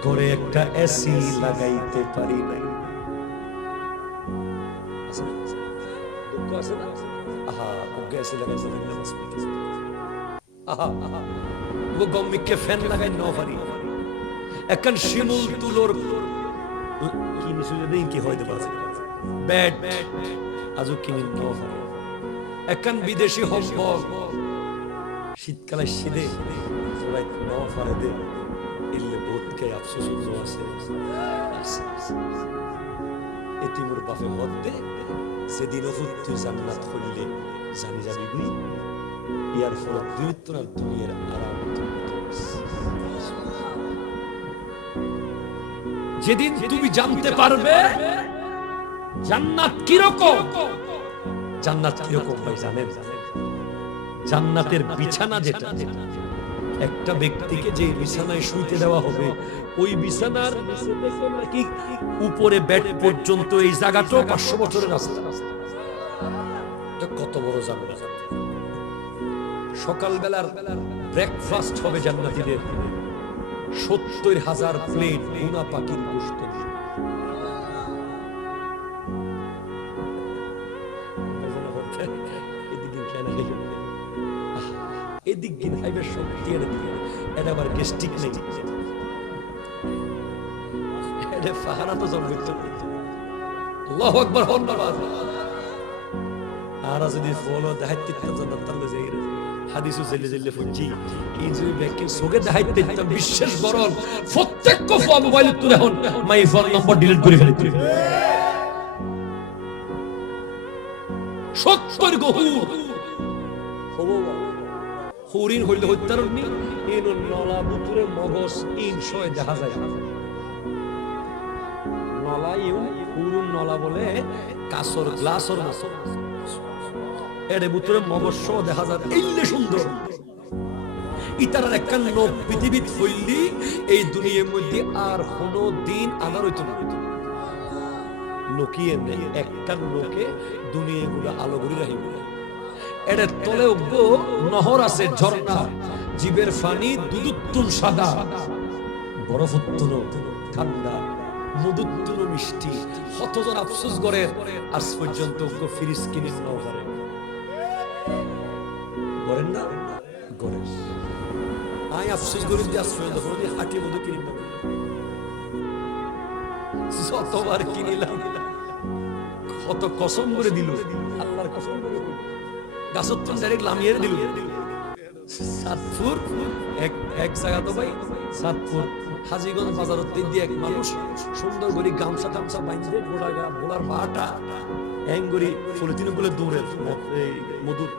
ঘরে একটা এসি লাগাইতে পারি নাই। দুঃখ আছে না? আহা, ওকে এসি লাগাইতে পারি না, আহা ও গম্মিকে ফ্যান লাগাই ন পারি। এখন শিমুল তুলোর কি নিশুজে দেই কি হইতে পারে, ব্যাড আজও কিনি ন পারি। এখন বিদেশি হম্বক শীতকালে শীতে সবাই ন পারে দে, ইল্লে বোধকে আফসোস আছে। এতিমুর বাপে মত দে, সেদিন ওহুদ তুই জান্নাত করলে জানি যাবি গুই, ইয়ার ফলে দুই তোর দুনিয়ার আরাম। যেদিন তুমি জানতে পারবে জান্নাত কিরকম, জান্নাত কিরকম ভাই জানেন? জান্নাতের বিছানা যেটা, একটা ব্যক্তিকে যে বিছানায় শুইতে দেওয়া হবে, ওই বিছানার নিচে থেকে নাকি উপরে বেড পর্যন্ত এই জায়গাটাও 500 বছরের রাস্তা। কত বড় জান্নাত। সকালবেলার ব্রেকফাস্ট হবে জান্নাতীদের 70,000 প্লেট ভুনা পাখির গোশত দিয়ে। এদিক গিন হাইবে শক্তি এনে দিয়ে এটা আবার গেস্টিক নেই, এটা ফাহারা তো জন্ম করতে। আল্লাহু আকবার হন বাবা। আর যদি ফলো দেখাইতে জান্নাত তাহলে যাই হাদিসু জেলে জেলে ফুজি এই যে ব্যাকে সোগে দেখাইতে দিতাম বিশেষ গরল প্রত্যেক কফা মোবাইল তুলে হন মাই ফোন নম্বর ডিলিট করে ফেলতে। 70 গহুর হরিণ হইলে হত্যারণী ইন নলা বুতুরে মগজ ইন শয় দেখা যায়। নলা ইউ হুরুন নলা বলে কাসর গ্লাসর মতো এর বুতুরে মগজ শো দেখা যায়। এইলে সুন্দর ইতার একখান লোক পৃথিবীত হইলি এই দুনিয়ার মধ্যে আর কোনো দিন আদার হইতো না। নকিয়ে নেই একখান লোকে দুনিয়াগুলো আলো ঘুরি রাখিব। এর তলে উগ্র নহর আছে, ঝর্ণা, জীবের ফানি দুদুত্তুন সাদা, বরফুত্তুন ঠান্ডা, মধুত্তুন মিষ্টি। কতজন আফসোস করে আজ পর্যন্ত উগ্র ফ্রিজ কিনে নাও করে করেন না করে। আই আফসোস করি যে আজ পর্যন্ত হাঁটি মধু কিনে না, যতবার কিনিলাম কত কসম করে দিল, আল্লাহর কসম করে দিল, গাছত ডাইরেক্ট লামিয়ে দিল। সাতপুর এক জায়গা তো ভাই, সাতপুর হাজীগঞ্জ বাজার দিয়ে এক মানুষ সুন্দর করে গামছা টামছা বাইন্ধে ভোলার বাটা এঙ্গরি ফুলতিনে বলে দৌড়ে মধুর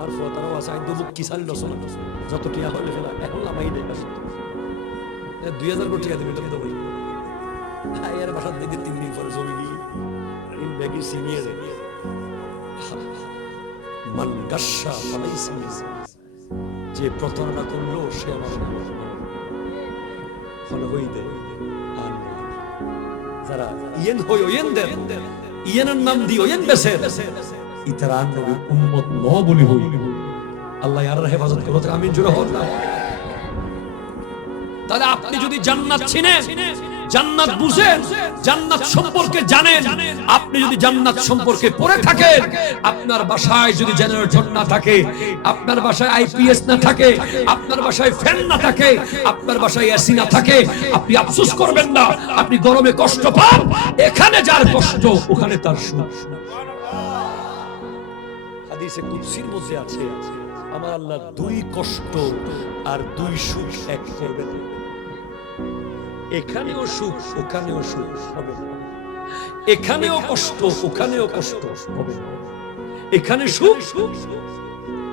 আর ফতারাও আছে। আই দুবুক কিসাল লসন যত টিয়া হলে ফেলা এখন লামাই দেয় 2000 কোটি টাকা দিবে তো ভাই। এর বাসার দিকে 3 দিন পরে জমি গিয়ে ব্যাগি সিনিয়ে যায়। মান গাশা ফালাইসা যে প্রতারণা করলো সে আমার ফল হই দেয়। আর যারা ইয়েন হই ওয়েন দেন ইয়েনের নাম দি ওয়েন বেসে ইতারা নবীর উম্মত ন বলি হই। আল্লাহ আর হেফাজত করো। আমিন জোরে হন না। তাহলে আপনি যদি জান্নাত চিনেন, জান্নাত বুঝেন, জান্নাত সম্পর্কে জানেন, আপনি যদি জান্নাত সম্পর্কে পড়ে থাকেন, আপনার বাসায় যদি জেনারেটর না থাকে, আপনার বাসায় আইপিএস না থাকে, আপনার বাসায় ফ্যান না থাকে, আপনার বাসায় এসি না থাকে, আপনি আফসোস করবেন না। আপনি গরমে কষ্ট পান, এখানে যার কষ্ট ওখানে তার সুখ। হাদিসে কুদসির মধ্যে আছে আমার আল্লাহ 2 কষ্ট আর 2 সুখ এক করবেন। এখানেও সুখ ওখানেও সুখ হবে, এখানেও কষ্ট ওখানেও কষ্ট হবে, এখানে সুখ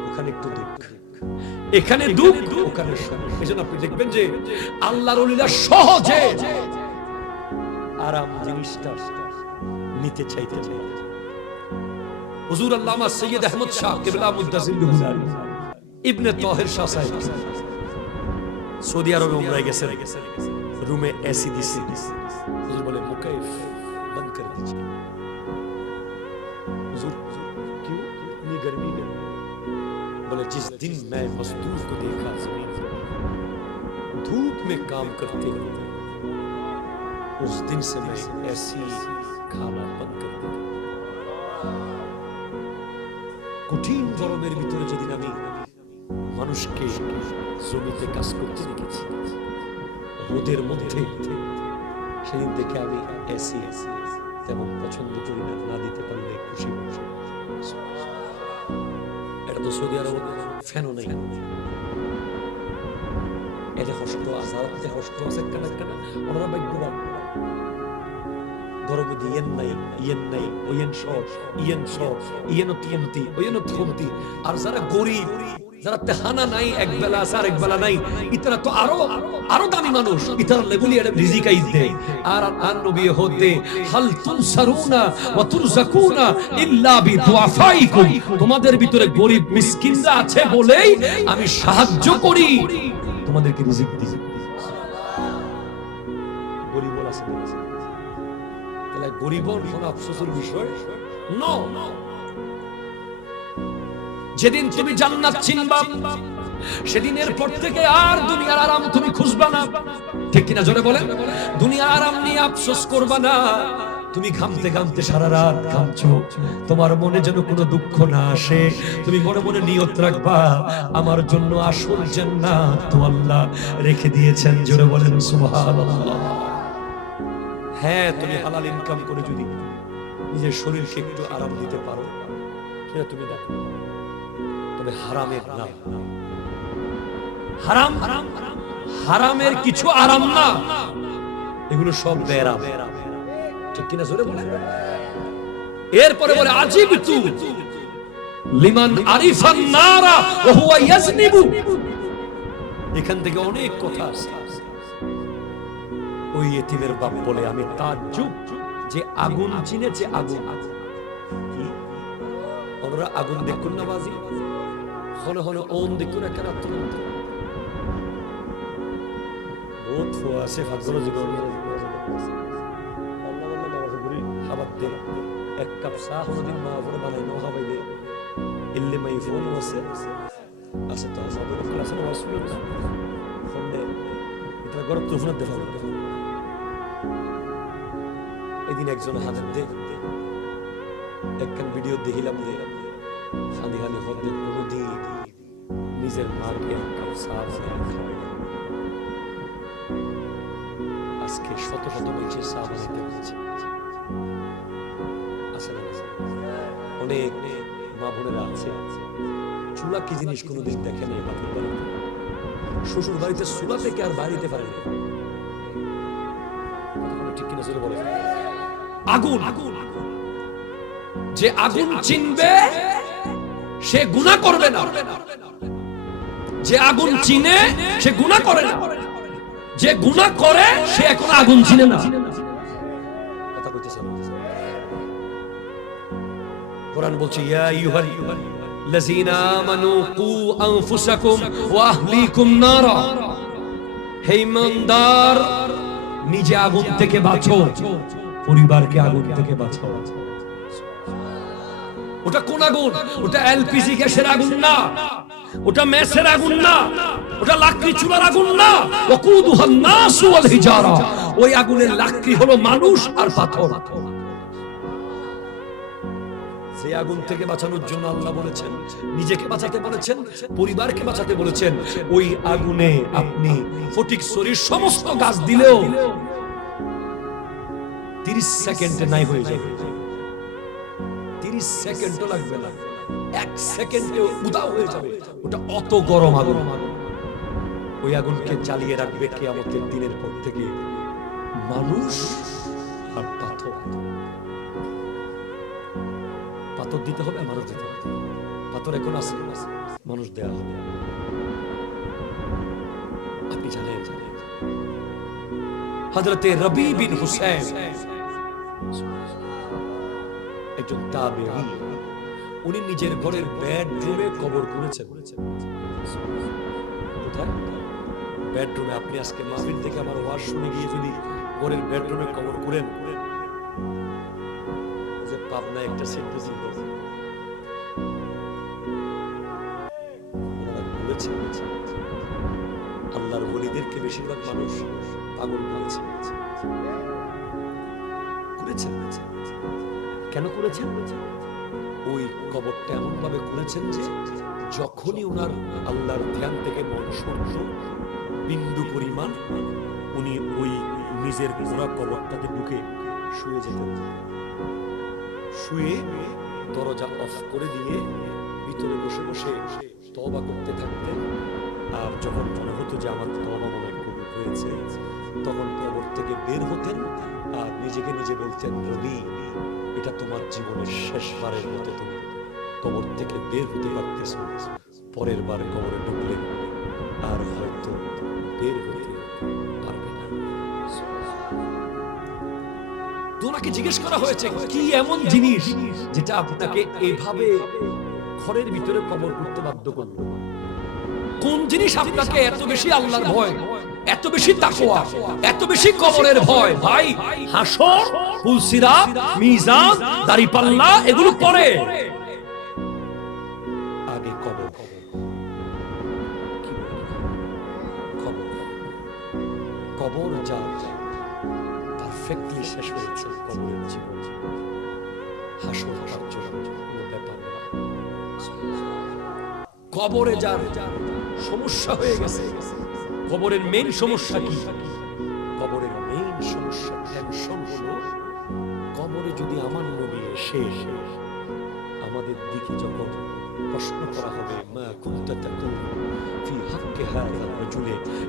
ওখানে একটু দুঃখ, এখানে দুঃখ ওখানে সুখ। এজন্য আপনি দেখবেন যে আল্লাহর ওলিরা সহজে আরাম জিনিসটা নিতে চাইতে চাই। হুজুর আল্লামা সৈয়দ আহমদ শাহ কিবলা মুদ্দাসিল্লুহ ইবনে তাহির শাহ সাহেব সৌদি আরবে উমরায় গেছেন, रूम में ऐसी दिसी हुजूर बोले मुकैफ बंद कर दीजिए। हुजूर क्यों इतनी गर्मी में? बोले जिस दिन मैं मजदूर को देखा जमीन पर धूप में काम करते हुए, उस दिन से मैं ऐसी खाना बंद कर दिया। কঠিন গরমের ভিতরে যেদিন আমি মানুষকে জমিতে কাজ করতে দেখেছি, রোদের মধ্যে, সেদিন দেখে আমি এসি তেমন পছন্দ করি না, না দিতে পারলে খুশি। এটা তো সৌদি আরব ফ্যানও নেই, এটা কষ্ট আজারাতে কষ্ট আছে কানা কানা। ওনারা ভাগ্যবান, গরমে ইয়েন নাই ওয়েন শর্ট ইয়েন শর্ট ইয়েন তিয়েন্তি ওয়েন থমতি। আর যারা গরিব, যারা তেহানা নাই, এক বেলা আছে আর এক বেলা নাই, ইতারা তো আরো দামি মানুষ, ইতারা লেগুলি এটা রিজিক আইত দেয়। আর নবী হতে হাল তুনসারুনা ওয়া তুরজাকুনা ইল্লা বিদুআফাইকুম, তোমাদের ভিতরে গরিব মিসকিনরা আছে বলেই আমি সাহায্য করি, তোমাদেরকে রিজিক দিই। গরিব আছে, তাহলে গরিবর কোনো আফসোসের বিষয় ন। যেদিন তুমি জান্নাত চিনবা সেদিনের পর থেকে আর দুনিয়ার আরাম তুমি খুঁজবা না। ঠিক কিনা জোরে বলেন? দুনিয়ার আরাম নিয়ে আফসোস করবা না। তুমি ঘামতে ঘামতে সারা রাত ঘামছো, তোমার মনে যেন কোনো দুঃখ না আসে। তুমি মনে মনে নিয়ত রাখবা, আমার জন্য আসল জান্নাত তো আল্লাহ রেখে দিয়েছেন। জোরে বলেন সুবহানাল্লাহ। হ্যাঁ, তুমি হালাল ইনকাম করে যদি নিজের শরীরকে একটু আরাম দিতে পারো, সেটা তুমি দেখো, তবে হারামের না। হারাম হারামের কিছু আরাম না, এগুলো সব বেরাম। ঠিক কিনা জোরে বলেন? এরপরে বলে আজিবতু লিমান আরিফান নারা ওয়া হুয়া ইয়াজনিবু। এখান থেকে অনেক কথা আছে। ওই ইতিমের বাপ বলে আমি তাজ্জুব, যে আগুন চিনেছে। আগুন কি? ওরা আগুন দেখুন না বাজি, হন হন ওন দেখুন না কেন? বহুত ফোয়া আছে ভাগ্যর জীবন। এক কাপ চা কোনদিন মা করে বানাই না খাবাই দে ইল্লে মাই ফোন আছে আছে তো সাবর ক্লাস না ওয়াসুল ফোনে এটা গরম তো ফোন দেখাও। এদিন একজন হাজার দে একখান ভিডিও দেখিলাম যে খালি খালি হতে কোনদিন নিজের মাকে এক কাপ চা খাওয়াই না। আজকে শত শত মানুষের চা বানাইতে হচ্ছে। অনেক মা বোনেরা আছে চুলা কি জিনিস কোনোদিন দেখে নাই। বাপের বাড়িতে শ্বশুর বাড়িতে চুলা থেকে আর বাড়িতে পারে না। ঠিক কিনা জোরে বলে? আগুন, যে আগুন চিনবে সে গুনাহ করবে না। যে আগুন চিনে সে গুনাহ করে না। যে গুনাহ করে সে এখন আগুন চিনে না। কথা কইতেছে কোরআন বলছে ইয়া আইয়ুহাল্লাযীনা আমানু কু আনফুসাকুম ওয়া আহলিকুম নারা। হে ঈমানদার, নিজে আগুন থেকে বাঁচো, পরিবারকে আগুন থেকে বাঁচাও। ওটা কোন আগুন? ওটা এলপিজি গ্যাসের আগুন না, ওটা মেসের আগুন না, ওটা লাকড়ি চুলার আগুন না। ওয়াকুদুহান নাস ওয়াল হিজারা। ওই আগুনের লাকড়ি হলো মানুষ আর পাথর। সেই আগুন থেকে বাঁচানোর জন্য আল্লাহ বলেছেন, নিজেকে বাঁচাতে বলেছেন, পরিবারকে বাঁচাতে বলেছেন। ওই আগুনে আপনি ফটিকছড়ির সমস্ত গাছ দিলেও 30 সেকেন্ডে নাই হয়ে যাবে। 30 সেকেন্ডও লাগবে না, 1 সেকেন্ডে উধাও হয়ে যাবে। ওটা অত গরম আগুন। ওই আগুনকে জ্বালিয়ে রাখবে কিয়ামতের দিনের পর থেকে মানুষ আর পাথর। পাথর দিতে হবে, মানুষ দিতে হবে। পাথর এখন আছে, মানুষ দেয়া হবে। আপনি জানেন হযরতে রবি বিন হুসাইন একজন তাবেঈ, উনি নিজের ঘরের বেডরুমে কবর করেছেন। কোথায়? বেডরুমে। আপনি আজকে মাহফিল থেকে আমার ওয়াজ শুনে গিয়ে যদি ঘরের বেডরুমে কবর করেন, যে পাবনা একটা সিট ছিল আল্লাহর ওলিদেরকে বেশিরভাগ মানুষ পাগল বলেছে। কেন করেছেন? ওই কবরটা এমন ভাবে করেছেন যে যখনই ওনার আল্লাহর ধ্যান থেকে মন সরত বিন্দু পরিমাণ, উনি ওই নিজের ঘোরা কবরটাতে ঢুকে শুয়ে যেতেন। শুয়ে দরজা অফ করে দিয়ে ভিতরে বসে বসে তওবা করতে থাকতেন। আর যখন মনে হতো যে আমার তওবা মনে কবুল হয়েছে, তখন কবর থেকে বের হতেন আর নিজেকে নিজে বলতেন, রবি, এটা তোমার জীবনের শেষবারের মতো তুমি কবর থেকে বের হতে পারতেছো। পরের বার কবরে ঢুকলেন আর হয়তো বের হতে পারবে না। তোমাকে জিজ্ঞেস করা হয়েছে কি এমন জিনিস যেটা আপনাকে এভাবে ঘরের ভিতরে কবর করতে বাধ্য করলো? কোন জিনিস আপনাকে এত বেশি আল্লাহর ভয়, এত বেশি তাকওয়া, এত বেশি কবরের ভয়? ভাই, হাসর, ফুলসিরাত, মিজান, দাড়িপাল্লা এগুলো পরে, আগে কবর যার পারফেক্টলি শেষ হয়েছে, কবরের জীবন হাসর তার জন্য কোনো ব্যাপার না। কবরে যার সমস্যা হয়ে গেছে, কবরের মেইন সমস্যা কি? কবরের মেইন সমস্যা টেনশন হলো, কবরে যদি আমার নবী এসে আমাদের দিকে যখন প্রশ্ন করা হবে, মা কুনতা তাকুলু ফি হাক্কি হাযা রাজুল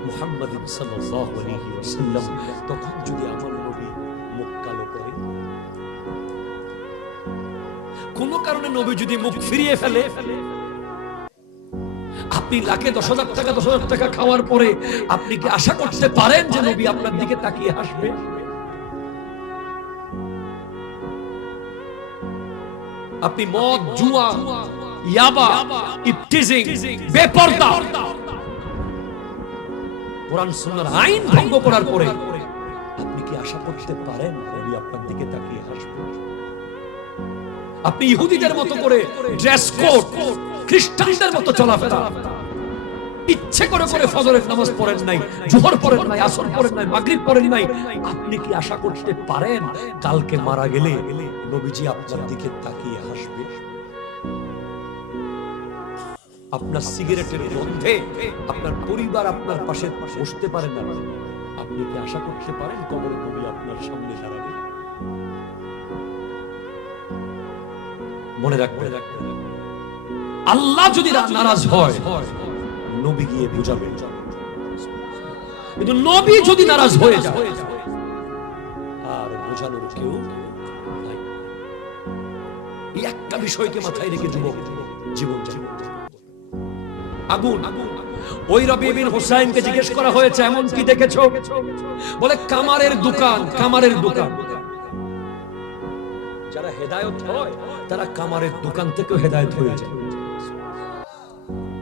মুহাম্মাদিন সাল্লাল্লাহু আলাইহি ওয়াসাল্লাম, তখন যদি আমার নবী মুখ কালো করে, কোন কারণে নবী যদি মুখ ফিরিয়ে ফেলে, আপনি লাখে 10,000 টাকা 10,000 টাকা খাওয়ার পরে আপনি কি আশা করতে পারেন যে নবী আপনার দিকে তাকিয়ে হাসবে? আপনি মদ, জুয়া, ইয়াবা, ইফটিজিং, বেপরদা, কোরআন সুন্নাহর আইন ভঙ্গ করার পরে আপনি কি আশা করতে পারেন নবী আপনার দিকে তাকিয়ে হাসবে? আপনি ইহুদিদের মতো করে ড্রেস কোড, খ্রিস্টানদের মতো চলাফেরা, ইচ্ছে করে করে ফজরের নামাজ পড়েন নাই, জোহর পড়েন নাই, আসর পড়েন নাই, মাগরিব পড়েন নাই, আপনি কি আশা করতে পারেন কালকে মারা গেলে নবীজি আপনার দিকে তাকিয়ে হাসবে? আপনার সিগারেটের গন্ধে আপনার পরিবার আপনার পাশে বসতে পারে না, আপনি কি আশা করতে পারেন কবরে নবী আপনার সামনে দাঁড়াবে? মনে রাখবেন, আল্লাহ যদি নারাজ হয় নবী গিয়ে বুঝাবেন, কিন্তু নবী যদি নারাজ হয়ে যায় আর বোঝানোর কেউ নাই। এই একটা বিষয়কে মাথায় রেখে যুবক জীবন যাপন। আগুন, ওই রবি বিন হুসাইনকে জিজ্ঞেস করা হয়েছে, এমন কি দেখেছো? বলে কামারের দোকান, কামারের দোকান। যারা হেদায়েত হয় তারা কামারের দোকান থেকে হেদায়েত হয়ে যায়।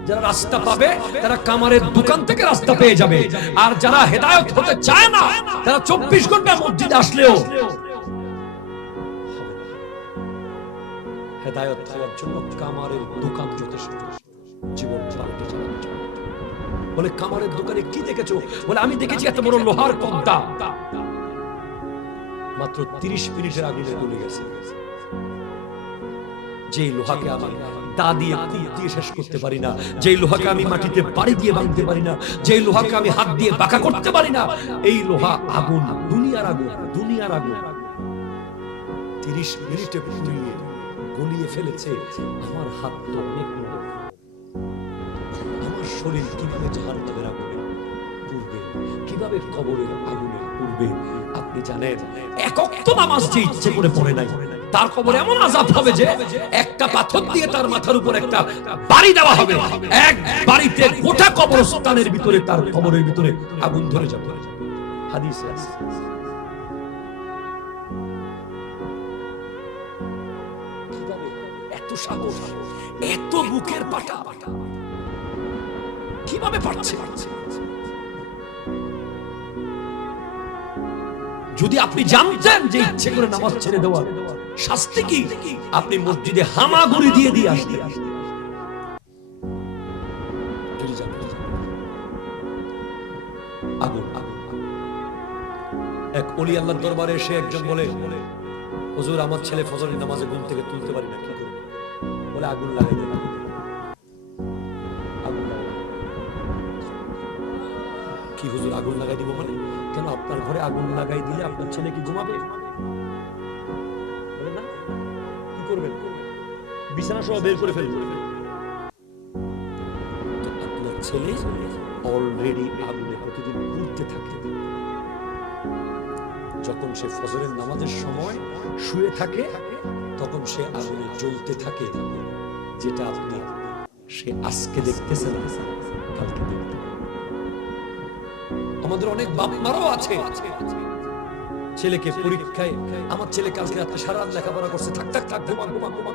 যারা রাস্তা পাবে তারা কামারের দোকান থেকে রাস্তা পেয়ে যাবে, আর যারা হেদায়েত হতে চায় না তারা 24 ঘন্টা মসজিদে আসলেও হেদায়েত হওয়ার জন্য কামারের দোকান যথেষ্ট। জীবন পাল্টে যাওয়ার জন্য। বলে কামারের দোকানে কি দেখেছো? বলে আমি দেখেছি এত বড় লোহার কদ্দা, মাত্র 30 মিনিটের আগুনে জ্বলে গেছে। যে লোহাকে আমি দা দিয়ে কুপ দিয়ে শেষ করতে পারি না, যে লোহাকে আমি মাটিতে বাড়ি দিয়ে ভাঙতে পারি না, যে লোহাকে আমি হাত দিয়ে বাঁকা করতে পারি না, এই লোহা আগুন, দুনিয়ার আগুন, দুনিয়ার আগুন 30 মিনিটে পুড়িয়ে গলিয়ে ফেলেছে। আমার হাত তো অনেক নরম, আমার শরীর কিভাবে জাহান্নামের আগুনে পুড়বে, কিভাবে কবরের আগুনে পুড়বে? আপনি জানেন, এক ওয়াক্ত নামাজ যে ইচ্ছে করে পড়ে নাই, তার কবরে এমন আযাব হবে যে একটা পাথর দিয়ে তার মাথার উপর একটা বাড়ি দেওয়া হবে, এক বাড়িতে গোটা কবরস্থানের ভিতরে, তার কবরের ভিতরে আগুন ধরে যাবে। হাদিসে আছে। কিভাবে এত সাহস, এত বুকের পাটা, কিভাবে পারছে? যদি আপনি জানতেন যে ইচ্ছে করে নামাজ ছেড়ে দেওয়ার শাস্তি কি, আপনি মসজিদে হামাগুড়ি দিয়ে দিয়ে আসতেন। আগুন, আগুন। এক ওলি আল্লাহর দরবারে এসে একজন বলে, হুজুর আমার ছেলে ফজরের নামাজে ঘুম থেকে তুলতে পারি না, কি করব? বলে আগুন লাগাই দেন। কি হুজুর আগুন লাগাই দিব? মানে কেন, আপনার ঘরে আগুন লাগাই দিলে আপনার ছেলে কি ঘুমাবে? বলে না, কি করবেন? বিছানা সহ বের করে ফেলবেন। আপনার ছেলে অলরেডি আগুনে প্রতিদিন পুড়তে থাকে। যখন সে ফজরের নামাজের সময় শুয়ে থাকে তখন সে আগুনে জ্বলতে থাকে, যেটা আপনি সে আজকে দেখতেছেন, কালকে দেখতে। আমাদের অনেক বাপ মারাও আছে, ছেলেকে পরীক্ষায়, আমার ছেলে কালকে রাতে সারা রাত লেখাপড়া করছে, থাক থাক থাক, ঘুমা ঘুমা ঘুমা।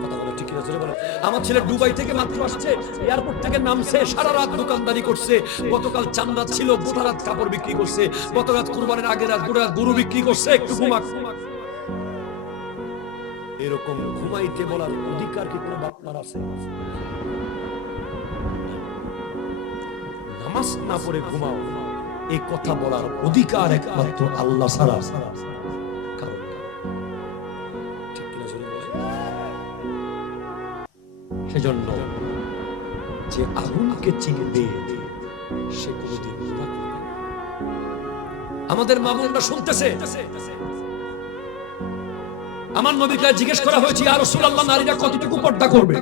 কথা বলো ঠিক আছে, বলো। আমার ছেলে দুবাই থেকে মাত্র আসছে, এয়ারপোর্ট থেকে নামছে, সারা রাত দোকানদারি করছে, গতকাল চাঁদা ছিল, গোটা রাত কাপড় বিক্রি করছে, গত রাত কুরবানির আগের রাত গোটা রাত গরু বিক্রি করছে, একটু ঘুমা। এরকম ঘুমাইতে বলার অধিকার কি কোনো বাপ মার আছে? নামাজ না পড়ে ঘুমাও, এই কথা বলার অধিকার একমাত্র আল্লাহ ছাড়া কারণ ঠিক কিনা জোরে বলেন। সেজন্য যে আগুনকে চিনবে সে কোনোদিন গুনাহ করবে না। আমাদের মা বোনরা শুনতেছে, আমার নবীকে জিজ্ঞেস করা হয়েছে, ইয়া রাসূলুল্লাহ, নারীরা কতটুকু পর্দা করবে?